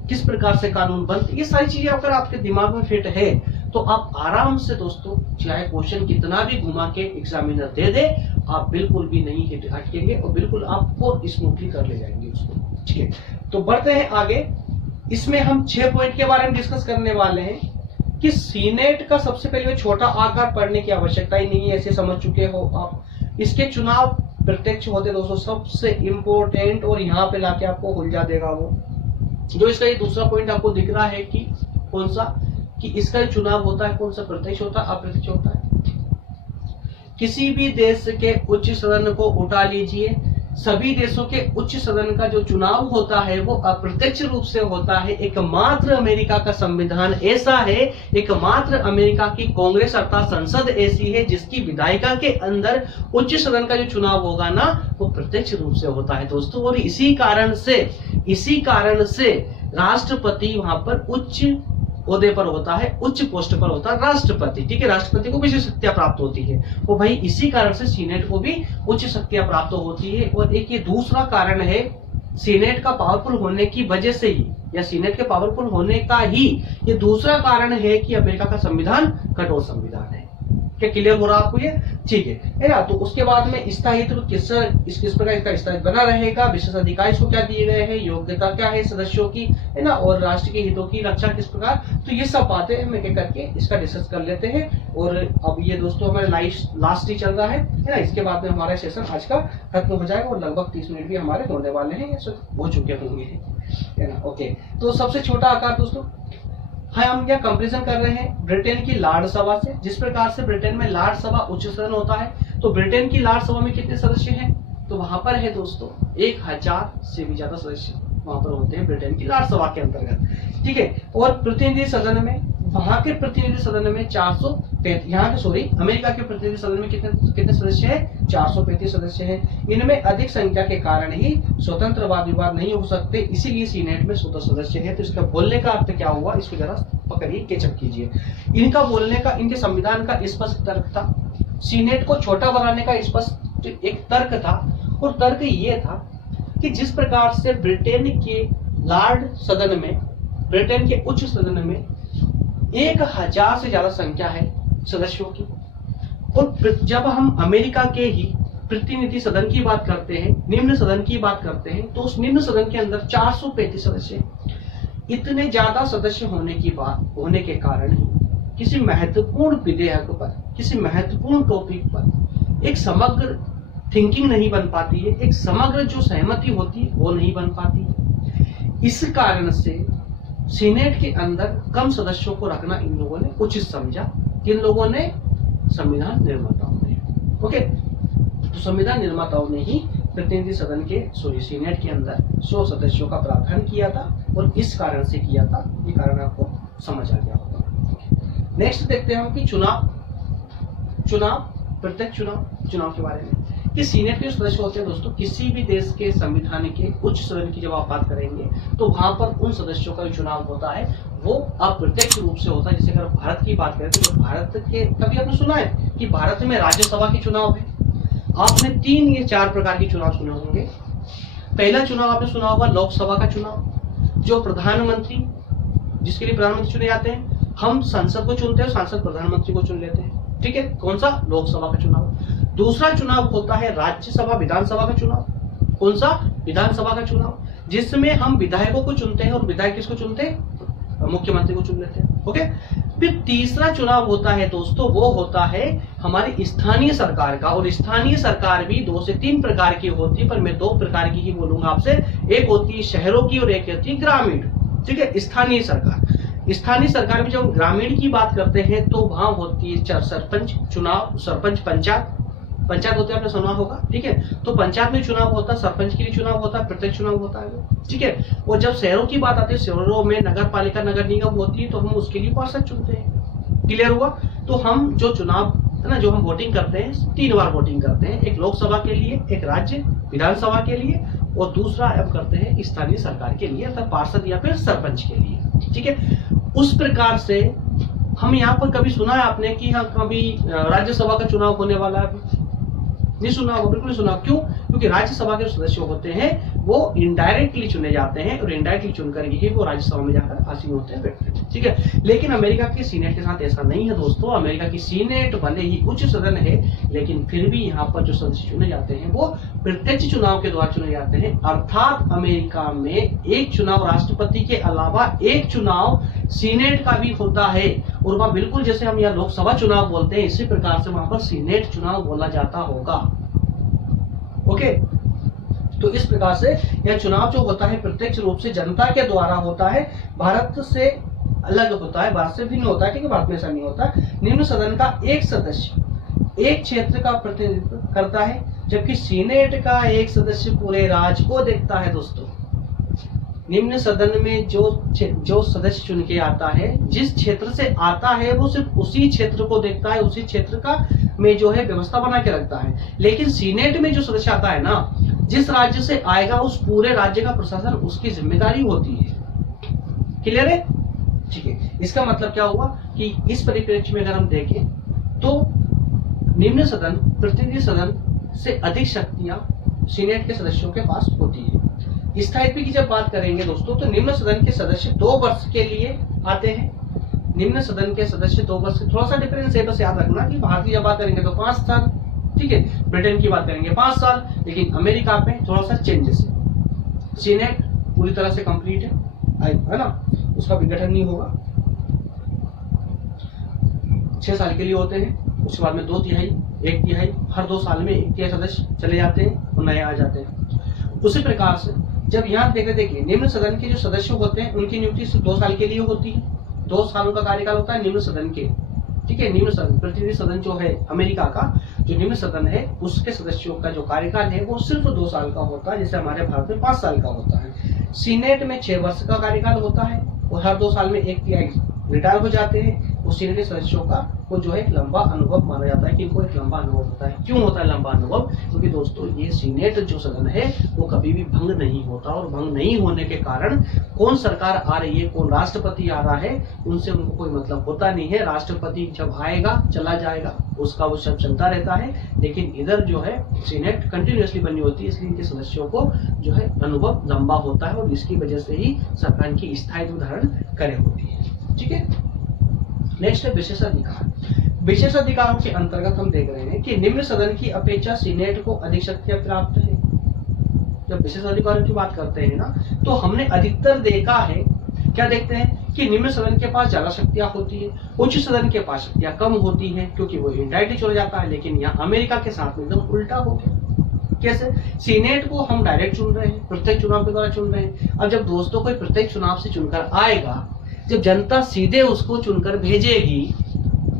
किस प्रकार से कानून बनते, ये सारी चीजें अगर आपके दिमाग में फिट है तो आप आराम से दोस्तों, चाहे क्वेश्चन कितना भी घुमा के एग्जामिनर दे दे, आप बिल्कुल भी नहीं अटकेंगे और बिल्कुल आपको स्मूथली कर ले जाएंगे उसको। ठीक है, तो बढ़ते हैं आगे। इसमें हम 6 पॉइंट के बारे में डिस्कस करने वाले हैं कि सीनेट का सबसे पहले छोटा आकार पढ़ने की आवश्यकता ही नहीं है, ऐसे समझ चुके हो आप। इसके चुनाव प्रत्यक्ष होते दोस्तों, सबसे इंपॉर्टेंट, और यहाँ पे लाके आपको उलझा देगा वो जो इसका ये दूसरा पॉइंट आपको दिख रहा है कि कौन सा, कि इसका चुनाव होता है कौन सा, प्रत्यक्ष होता है अप्रत्यक्ष होता है। किसी भी देश के उच्च सदन को उठा लीजिए, सभी देशों के उच्च सदन का जो चुनाव होता है वो अप्रत्यक्ष रूप से होता है। एकमात्र अमेरिका का संविधान ऐसा है, एकमात्र अमेरिका की कांग्रेस अर्थात संसद ऐसी है जिसकी विधायिका के अंदर उच्च सदन का जो चुनाव होगा ना वो प्रत्यक्ष रूप से होता है दोस्तों। और इसी कारण से राष्ट्रपति वहां पर उच्च ओहदे पर होता है, उच्च पोस्ट पर होता है राष्ट्रपति। ठीक है, राष्ट्रपति को विशेष शक्तियां प्राप्त होती है। वो भाई इसी कारण से सीनेट को भी उच्च शक्तियां प्राप्त होती है। और एक ये दूसरा कारण है, सीनेट का पावरफुल होने की वजह से ही, या सीनेट के पावरफुल होने का ही ये दूसरा कारण है कि अमेरिका का संविधान कठोर संविधान है। क्या क्लियर हो रहा आपको ये? ठीक है ना। तो उसके बाद में स्थायित्व किस प्रकार इसका स्थायित्व बना रहेगा, विशेष अधिकार इसको क्या दिए गए हैं, योग्यता क्या है सदस्यों की, है ना, और राष्ट्र के हितों की रक्षा किस प्रकार, तो ये सब बातें हम एक करके इसका डिस्कस कर लेते हैं। और अब ये दोस्तों हमारे लास्ट ही चल रहा है ना। इसके बाद में हमारा सेशन आज का खत्म हो जाएगा और लगभग 30 मिनट भी हमारे होने वाले हैं, ये हो चुके होंगे, है ना। ओके, तो सबसे छोटा आकार दोस्तों, हाँ, हम क्या कंपैरिजन कर रहे हैं ब्रिटेन की लार्ड सभा से। जिस प्रकार से ब्रिटेन में लार्ड सभा उच्च सदन होता है, तो ब्रिटेन की लार्ड सभा में कितने सदस्य हैं, तो वहां पर है दोस्तों 1000 से भी ज्यादा सदस्य वहां पर होते हैं ब्रिटेन की लार्ड सभा के अंतर्गत। ठीक है, और प्रतिनिधि सदन में, वहां के प्रतिनिधि सदन में 435, अमेरिका के प्रतिनिधि सदन में कितने सदस्य हैं, 435 सदस्य हैं। इनमें अधिक संख्या के कारण ही स्वतंत्र वाद विवाद नहीं हो सकते, इसीलिए सीनेट में 17 सदस्य हैं। तो इसका बोलने का अर्थ क्या हुआ, इसको जरा पकड़िए, कैचअप कीजिए। इनका बोलने का, इनके संविधान का स्पष्ट तर्क था, सीनेट को छोटा बनाने का स्पष्ट एक तर्क था। और तर्क ये था कि जिस प्रकार से ब्रिटेन के लॉर्ड सदन में, ब्रिटेन के उच्च सदन में 1000 से ज्यादा संख्या है सदस्यों की, और जब हम अमेरिका के ही प्रतिनिधि सदन की बात करते हैं, निम्न सदन की बात करते हैं, तो उस निम्न सदन के अंदर 435 सदस्य, इतने ज्यादा सदस्य होने के कारण ही किसी महत्वपूर्ण विधेयक पर, किसी महत्वपूर्ण टॉपिक पर एक समग्र थिंकिंग नहीं बन पाती है, एक समग्र जो सहमति होती है वो नहीं बन पाती। इस कारण से सीनेट के अंदर कम सदस्यों को रखना इन लोगों ने उचित समझा। किन लोगों ने? संविधान निर्माताओं ने। ओके, तो संविधान निर्माताओं ने ही प्रतिनिधि सदन के सीनेट के अंदर 100 सदस्यों का प्रावधान किया था, और इस कारण से किया था, ये कारण आपको समझ आ गया होगा। नेक्स्ट देखते हैं हम कि प्रत्यक्ष चुनाव के बारे में, कि सीनेट के सदस्य होते हैं दोस्तों, किसी भी देश के संविधान के उच्च सदन की जब आप बात करेंगे तो वहां पर उन सदस्यों का जो चुनाव होता है वो अप्रत्यक्ष रूप से होता है। जैसे अगर भारत की बात करें तो भारत के, कभी आपने सुना है कि भारत में राज्यसभा के चुनाव है? आपने 3 या 4 प्रकार के चुनाव सुने होंगे। पहला चुनाव आपने सुना होगा लोकसभा का चुनाव, जो प्रधानमंत्री, जिसके लिए प्रधानमंत्री चुने जाते हैं, हम संसद को चुनते हैं, सांसद प्रधानमंत्री को चुन लेते हैं। ठीक है, कौन सा? लोकसभा का चुनाव। दूसरा चुनाव होता है राज्यसभा विधानसभा का चुनाव। कौन सा? विधानसभा का चुनाव, जिसमें हम विधायकों को चुनते हैं, और विधायक किसको चुनते हैं? मुख्यमंत्री को चुन लेते हैं। ओके, फिर तीसरा चुनाव होता है दोस्तों, वो होता है हमारी स्थानीय सरकार का, और स्थानीय सरकार भी 2 से 3 प्रकार की होती है, पर मैं 2 प्रकार की ही बोलूंगा आपसे। एक होती है शहरों की और एक होती है ग्रामीण। ठीक है, स्थानीय सरकार में जब ग्रामीण की बात करते हैं तो वहां होती है सरपंच चुनाव, सरपंच, पंचायत होते हैं, आपने सुना होगा। ठीक है, तो पंचायत में चुनाव होता है, सरपंच के लिए चुनाव होता है, प्रत्यक्ष चुनाव होता है। ठीक है, और जब शहरों की बात आती है, शहरों में नगर पालिका, नगर निगम होती है, तो हम उसके लिए पार्षद चुनते हैं। क्लियर हुआ? तो हम जो चुनाव है ना, जो हम वोटिंग करते हैं, 3 बार वोटिंग करते हैं, एक लोकसभा के लिए, एक राज्य विधानसभा के लिए, और दूसरा हम करते हैं स्थानीय सरकार के लिए, अर्थात पार्षद या फिर सरपंच के लिए। ठीक है, उस प्रकार से हम यहाँ पर कभी सुना है आपने कि हाँ कभी राज्यसभा का चुनाव होने वाला है? नहीं सुना होगा, बिल्कुल नहीं सुना। क्यों? क्योंकि राज्यसभा के सदस्य होते हैं वो इनडायरेक्टली चुने जाते हैं, और इनडायरेक्टली चुनकर ही वो राज्यसभा में जाकर आसीन होते हैं, बैठते हैं। ठीक है, लेकिन अमेरिका की सीनेट के साथ ऐसा नहीं है दोस्तों। अमेरिका की सीनेट भले ही उच्च सदन है, लेकिन फिर भी यहाँ पर जो सदस्य चुने जाते हैं वो प्रत्यक्ष चुनाव के द्वारा चुने जाते हैं। अर्थात अमेरिका में एक चुनाव राष्ट्रपति के अलावा एक चुनाव सीनेट का भी होता है, और वह बिल्कुल जैसे हम यहाँ लोकसभा चुनाव बोलते हैं, इसी प्रकार से वहां पर सीनेट चुनाव बोला जाता होगा। ओके, तो इस प्रकार से यह चुनाव जो होता है प्रत्यक्ष रूप से जनता के द्वारा होता है, भारत से अलग होता है, भारत से भिन्न होता है, क्योंकि भारत में ऐसा नहीं होता। निम्न सदन का एक सदस्य एक क्षेत्र का प्रतिनिधित्व करता है, जबकि सीनेट का एक सदस्य पूरे राज्य को देखता है। दोस्तों, निम्न सदन में जो सदस्य चुन के आता है, जिस क्षेत्र से आता है वो सिर्फ उसी क्षेत्र को देखता है, उसी क्षेत्र का में जो है व्यवस्था बना के रखता है। लेकिन सीनेट में जो सदस्य आता है ना, जिस राज्य से आएगा उस पूरे राज्य का प्रशासन उसकी जिम्मेदारी होती है। क्लियर है? ठीक है। इसका मतलब क्या हुआ कि इस परिप्रेक्ष्य में अगर हम देखें तो निम्न सदन प्रतिनिधि सदन से अधिक शक्तियां सीनेट के सदस्यों के पास होती है। स्थायित्व की जब बात करेंगे दोस्तों, तो निम्न सदन के सदस्य 2 वर्ष के लिए आते हैं। निम्न सदन के सदस्य 2 वर्ष, थोड़ा सा डिफरेंस है, बस याद रखना कि भारत की जब बात करेंगे तो 5 साल, ठीक है। ब्रिटेन की बात करेंगे 5 साल, लेकिन अमेरिका में थोड़ा सा चेंजेस है। सीनेट पूरी तरह से कंप्लीट है ना, उसका विघटन नहीं होगा। 6 साल के लिए होते हैं, उसके बाद में 2 तिहाई, 1 तिहाई, हर 2 साल में 1 तिहाई सदस्य चले जाते हैं और नए आ जाते हैं। उसी प्रकार से जब यहाँ देखिए निम्न सदन के जो सदस्य होते हैं उनकी नियुक्ति सिर्फ 2 साल के लिए होती है। 2 सालों का कार्यकाल होता है निम्न सदन के, ठीक है। निम्न सदन प्रतिनिधि सदन जो है अमेरिका का, जो निम्न सदन है उसके सदस्यों का जो कार्यकाल है वो सिर्फ 2 साल का होता है, जैसे हमारे भारत में 5 साल का होता है। सीनेट में 6 वर्ष का कार्यकाल होता है और हर 2 साल में 1 तिहाई रिटायर हो जाते हैं। और सीनेट के सदस्यों का को जो है एक लंबा अनुभव माना जाता है कि इनको एक लंबा अनुभव होता है। क्यों होता है लंबा अनुभव? क्योंकि दोस्तों ये सीनेट जो सदन है वो कभी भी भंग नहीं होता, और भंग नहीं होने के कारण कौन सरकार आ रही है, कौन राष्ट्रपति आ रहा है, उनसे उनको कोई मतलब होता नहीं है। राष्ट्रपति जब आएगा चला जाएगा, उसका वो सब चलता रहता है। लेकिन इधर जो है सीनेट कंटिन्यूअसली बनी होती है, इसलिए इनके सदस्यों को जो है अनुभव लंबा होता है और इसकी वजह से ही सरकार की स्थायित्व धारण करे होती है। ठीक है। नेक्स्ट है विशेषाधिकार। विशेषाधिकारों के अंतर्गत हम देख रहे हैं कि निम्न सदन की अपेक्षा सीनेट को अधिक शक्तियां प्राप्त है। जब विशेषाधिकारों की बात करते हैं ना, तो हमने अधिकतर देखा है, क्या देखते हैं कि निम्न सदन के पास ज्यादा शक्तियां होती है, उच्च सदन के पास शक्तियां कम होती है, क्योंकि वो इनडायरेक्टली चला जाता है। लेकिन यहाँ अमेरिका के साथ में एकदम उल्टा हो गया। कैसे? सीनेट को हम डायरेक्ट चुन रहे हैं, प्रत्येक चुनाव के द्वारा चुन रहे हैं। अब जब दोस्तों कोई प्रत्येक चुनाव से चुनकर आएगा, जब जनता सीधे उसको चुनकर भेजेगी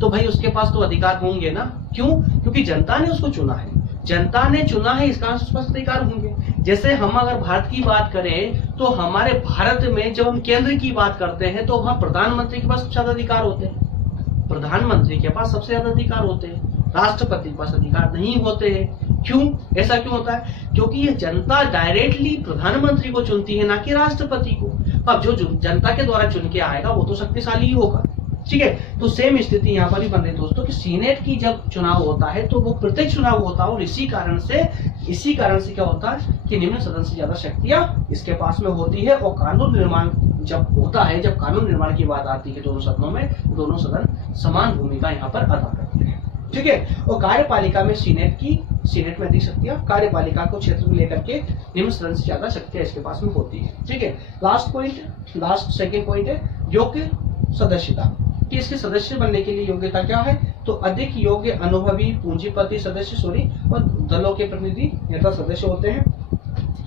तो भाई उसके पास तो अधिकार होंगे ना। क्यों? क्योंकि जनता ने उसको चुना है, जनता ने चुना है, इस कारण उसके पास अधिकार होंगे। जैसे हम अगर भारत की बात करें तो हमारे भारत में जब हम केंद्र की बात करते हैं तो वहां प्रधानमंत्री के पास सबसे ज्यादा अधिकार होते हैं, प्रधानमंत्री के पास सबसे ज्यादा अधिकार होते हैं, राष्ट्रपति के पास अधिकार नहीं होते हैं। क्यों? ऐसा क्यों होता है? क्योंकि ये जनता डायरेक्टली प्रधानमंत्री को चुनती है, ना कि राष्ट्रपति को। अब जो जनता के द्वारा चुन के आएगा वो तो शक्तिशाली ही होगा। ठीक है। तो सेम स्थिति यहाँ पर भी बन रही है दोस्तों कि सीनेट की जब चुनाव होता है तो वो प्रत्येक चुनाव होता है, और इसी कारण से क्या होता है कि निम्न सदन से ज्यादा शक्तियां इसके पास में होती है। और कानून निर्माण जब होता है, जब कानून निर्माण की बात आती है दोनों सदनों में, दोनों सदन समान भूमिका यहाँ पर अदा करते हैं। ठीक है। और कार्यपालिका में सीनेट में अधिक शक्तियां, कार्यपालिका को क्षेत्र में लेकर के निम्न सदन से ज्यादा शक्तियां इसके पास में होती है। ठीक है। लास्ट सेकेंड पॉइंट है योग्य सदस्यता, कि इसके सदस्य बनने के लिए योग्यता क्या है? तो अधिक योग्य, अनुभवी, पूंजीपति सदस्य और दलों के प्रतिनिधि नेता सदस्य होते हैं।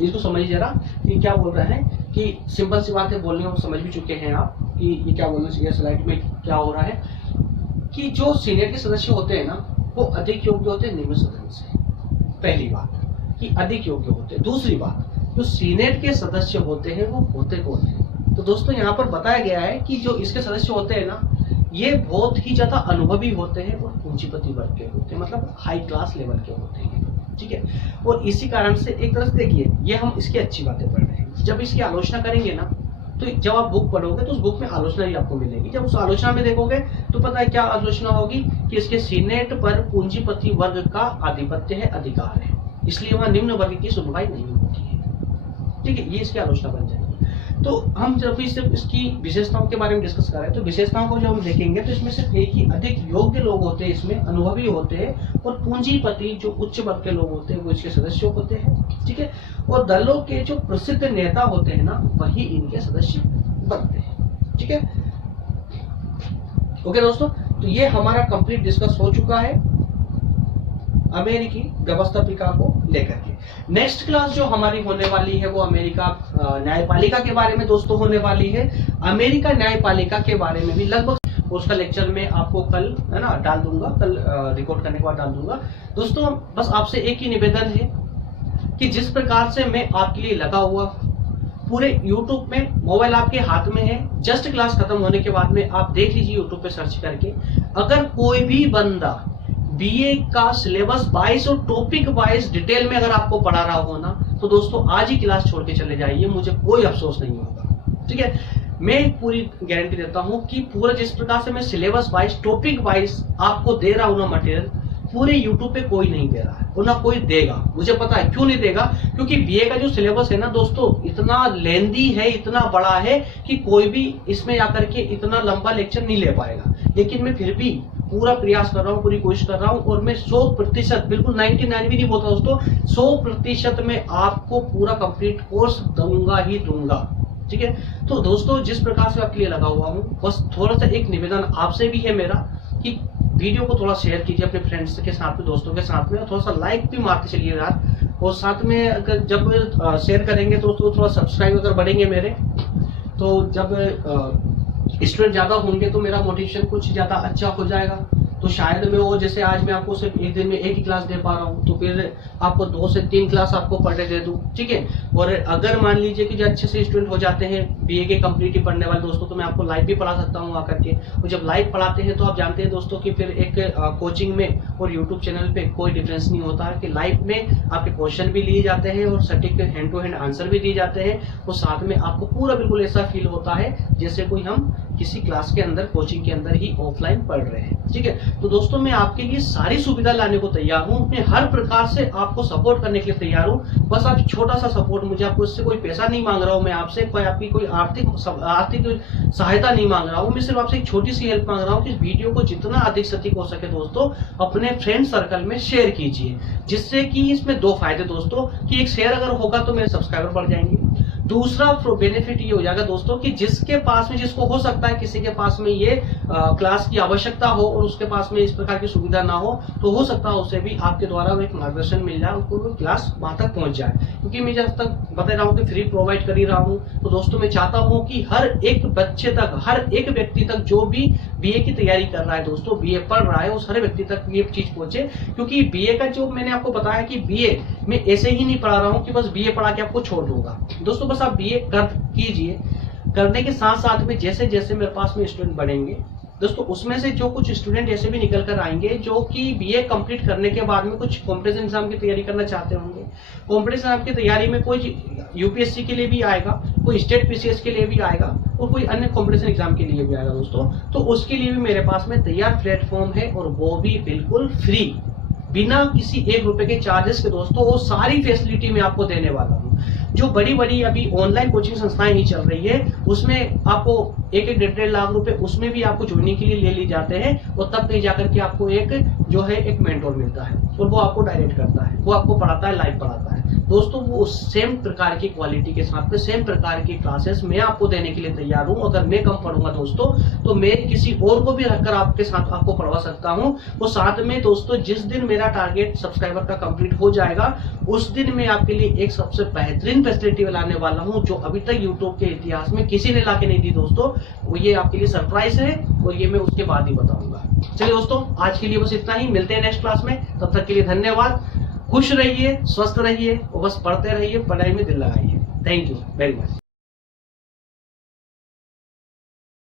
इसको समझिए जरा कि क्या बोल रहे हैं, कि सिंपल सी बात है, बोलने में समझ भी चुके हैं आप कि ये क्या बोलना चाहिए, स्लाइड में क्या हो रहा है, कि जो सीनेट के सदस्य होते हैं ना वो अधिक योग्य होते हैं निम्न सदन से। पहली बात कि अधिक योग्य होते हैं। दूसरी बात, जो सीनेट के सदस्य होते हैं वो होते कौन है? तो दोस्तों यहाँ पर बताया गया है कि जो इसके सदस्य होते हैं ना, ये बहुत ही ज्यादा अनुभवी होते हैं और पूंजीपति वर्ग के होते हैं, मतलब हाई क्लास लेवल के होते हैं। ठीक है। और इसी कारण से एक तरह से देखिए, ये हम इसकी अच्छी बातें पढ़ रहे हैं। जब इसकी आलोचना करेंगे ना, तो जब आप बुक पढ़ोगे तो उस बुक में आलोचना भी आपको मिलेगी। जब उस आलोचना में देखोगे तो पता है क्या आलोचना होगी, कि इसके सीनेट पर पूंजीपति वर्ग का आधिपत्य है, अधिकार है, इसलिए वहां निम्न वर्ग की सुनवाई नहीं होती है। ठीक है। ये इसकी आलोचना बन जाएगी। तो हम जब भी सिर्फ इसकी विशेषताओं के बारे में डिस्कस कर रहे हैं, तो विशेषताओं को जो हम देखेंगे तो इसमें सिर्फ एक ही, अधिक योग्य लोग होते हैं, इसमें अनुभवी होते हैं, और पूंजीपति जो उच्च वर्ग के लोग होते हैं वो इसके सदस्य होते हैं। ठीक है। और दलों के जो प्रसिद्ध नेता होते हैं ना, वही इनके सदस्य बनते हैं। ठीक है। ओके दोस्तों, तो ये हमारा कंप्लीट डिस्कस हो चुका है अमेरिकी व्यवस्थापिका को लेकर के। नेक्स्ट क्लास जो हमारी होने वाली है वो अमेरिका न्यायपालिका के बारे में दोस्तों होने वाली है। अमेरिका न्यायपालिका के बारे में भी लगभग उसका लेक्चर में आपको कल है ना डाल दूंगा, कल रिकॉर्ड करने के बाद डाल दूंगा। दोस्तों बस आपसे एक ही निवेदन है कि जिस प्रकार से मैं आपके लिए लगा हुआ पूरे YouTube में, मोबाइल आपके हाथ में है, जस्ट क्लास खत्म होने के बाद में आप देख लीजिए YouTube पे सर्च करके। अगर कोई भी बंदा बीए का सिलेबस वाइज और टॉपिक वाइज डिटेल में अगर आपको पढ़ा रहा हो ना, तो दोस्तों आज ही क्लास छोड़ के चले जाइए, मुझे कोई अफसोस नहीं होगा। ठीक है, मैं पूरी गारंटी देता हूं कि पूरा जिस प्रकार से मैं सिलेबस वाइज टॉपिक वाइज आपको दे रहा हूं ना मटेरियल, पूरे YouTube पे कोई नहीं दे रहा है और ना कोई देगा। मुझे पता है क्यों नहीं देगा, क्योंकि बीए का जो सिलेबस है ना दोस्तों इतना लेंदी है, इतना बड़ा है कि कोई भी इसमें आकर के इतना लंबा लेक्चर नहीं ले पाएगा। लेकिन मैं फिर भी पूरा प्रयास कर रहा हूँ, पूरी कोशिश कर रहा हूँ और मैं 100%, बिल्कुल 99 भी नहीं बोलता दोस्तों, 100% में आपको पूरा कंप्लीट कोर्स दूंगा ही दूंगा। ठीक है, तो दोस्तों जिस प्रकार से आपके लिए लगा हुआ हूँ, बस थोड़ा सा एक निवेदन आपसे भी है मेरा कि वीडियो को थोड़ा शेयर कीजिए अपने फ्रेंड्स के साथ में, दोस्तों के साथ में, थोड़ा सा लाइक भी मारते चलिए यार। और साथ में अगर जब शेयर करेंगे तो थोड़ा सब्सक्राइब अगर बढ़ेंगे मेरे, तो जब स्टूडेंट ज्यादा होंगे तो मेरा मोटिवेशन कुछ ज्यादा अच्छा हो जाएगा। तो शायद मैं वो जैसे आज मैं आपको सिर्फ एक दिन में एक ही क्लास दे पा रहा हूँ, तो फिर आपको 2 से 3 क्लास आपको पर डे दे दूँ। ठीक है, और अगर मान लीजिए कि जो अच्छे से स्टूडेंट हो जाते हैं बीए के कंप्लीट ही पढ़ने वाले दोस्तों, तो मैं आपको लाइव भी पढ़ा सकता हूँ आकर के। और जब लाइव पढ़ाते हैं तो आप जानते हैं दोस्तों कि फिर एक कोचिंग में और यूट्यूब चैनल पे कोई डिफरेंस नहीं होता है कि लाइव में आपके क्वेश्चन भी लिए जाते हैं और सटीक हैंड टू हैंड आंसर भी दिए जाते हैं, और साथ में आपको पूरा बिल्कुल ऐसा फील होता है जैसे कोई हम किसी क्लास के अंदर, कोचिंग के अंदर ही ऑफलाइन पढ़ रहे हैं। ठीक है, तो दोस्तों मैं आपके लिए सारी सुविधा लाने को तैयार हूँ, मैं हर प्रकार से आपको सपोर्ट करने के लिए तैयार हूँ। बस आप छोटा सा सपोर्ट, मुझे आपको इससे कोई पैसा नहीं मांग रहा हूँ, मैं आपसे आपकी कोई आर्थिक सहायता नहीं मांग रहा हूँ, मैं सिर्फ आपसे एक छोटी सी हेल्प मांग रहा हूँ कि इस वीडियो को जितना अधिक से अधिक हो सके दोस्तों अपने फ्रेंड सर्कल में शेयर कीजिए, जिससे कि इसमें 2 फायदे दोस्तों, कि एक शेयर अगर होगा तो मेरे सब्सक्राइबर बढ़ जाएंगे, दूसरा बेनिफिट ये हो जाएगा दोस्तों कि जिसके पास में, जिसको हो सकता है किसी के पास में ये क्लास की आवश्यकता हो और उसके पास में इस प्रकार की सुविधा ना हो, तो हो सकता है उसे भी आपके द्वारा एक मार्गदर्शन मिल जाए, उसको भी क्लास वहां तक पहुंच जाए। क्योंकि मैं जब तक बता रहा हूँ कि फ्री प्रोवाइड कर ही रहा हूँ, तो दोस्तों मैं चाहता हूँ कि हर एक बच्चे तक, हर एक व्यक्ति तक जो भी बीए की तैयारी कर रहा है दोस्तों, बीए पढ़ रहा है, उस हर व्यक्ति तक ये चीज पहुंचे। क्योंकि बीए का जो मैंने आपको बताया कि बीए में ऐसे ही नहीं पढ़ा रहा हूँ कि बस बीए पढ़ा के आपको छोड़ दूंगा दोस्तों, बस आप बीए कर कीजिए, करने के साथ साथ में जैसे जैसे मेरे पास में स्टूडेंट बढ़ेंगे दोस्तों, उसमें से जो कुछ स्टूडेंट ऐसे भी निकल कर आएंगे जो कि बीए कंप्लीट करने के बाद में कुछ कॉम्पिटिशन एग्जाम की तैयारी करना चाहते होंगे। कॉम्पिटिशन एग्जाम की तैयारी में कोई यूपीएससी के लिए भी आएगा, कोई स्टेट पीसीएस के लिए भी आएगा और कोई अन्य कॉम्पिटिशन एग्जाम के लिए भी आएगा दोस्तों। तो उसके लिए भी मेरे पास में तैयार प्लेटफॉर्म है और वो भी बिल्कुल फ्री, बिना किसी 1 रुपए के चार्जेस के दोस्तों, वो सारी फैसिलिटी मैं आपको देने वाला हूँ। जो बड़ी बड़ी अभी ऑनलाइन कोचिंग संस्थाएं ही चल रही है, उसमें आपको 1-1.5 लाख रुपए उसमें भी आपको जुड़ने के लिए ले ली जाते हैं, और तब कहीं जाकर के आपको एक जो है एक मेंटोर मिलता है और वो आपको डायरेक्ट करता है, वो आपको पढ़ाता है, लाइव पढ़ाता है दोस्तों। वो सेम प्रकार की क्वालिटी के साथ में सेम प्रकार की क्लासेस मैं आपको देने के लिए तैयार हूँ। अगर मैं कम पढ़ूंगा दोस्तों तो मैं किसी और को भी रखकर आपके साथ आपको पढ़वा सकता हूँ। वो साथ में दोस्तों जिस दिन मेरा टारगेट सब्सक्राइबर का कंप्लीट हो जाएगा, उस दिन मैं आपके लिए एक सबसे बेहतरीन फैसिलिटी लाने वाला हूँ जो अभी तक यूट्यूब के इतिहास में किसी ने लाके नहीं दी दोस्तों। वो ये आपके लिए सरप्राइज है और ये मैं उसके बाद ही बताऊंगा। चलिए दोस्तों, आज के लिए बस इतना ही, मिलते हैं नेक्स्ट क्लास में, तब तक के लिए धन्यवाद। खुश रहिए, स्वस्थ रहिए और बस पढ़ते रहिए, पढ़ाई में दिल लगाइए। Thank you very much.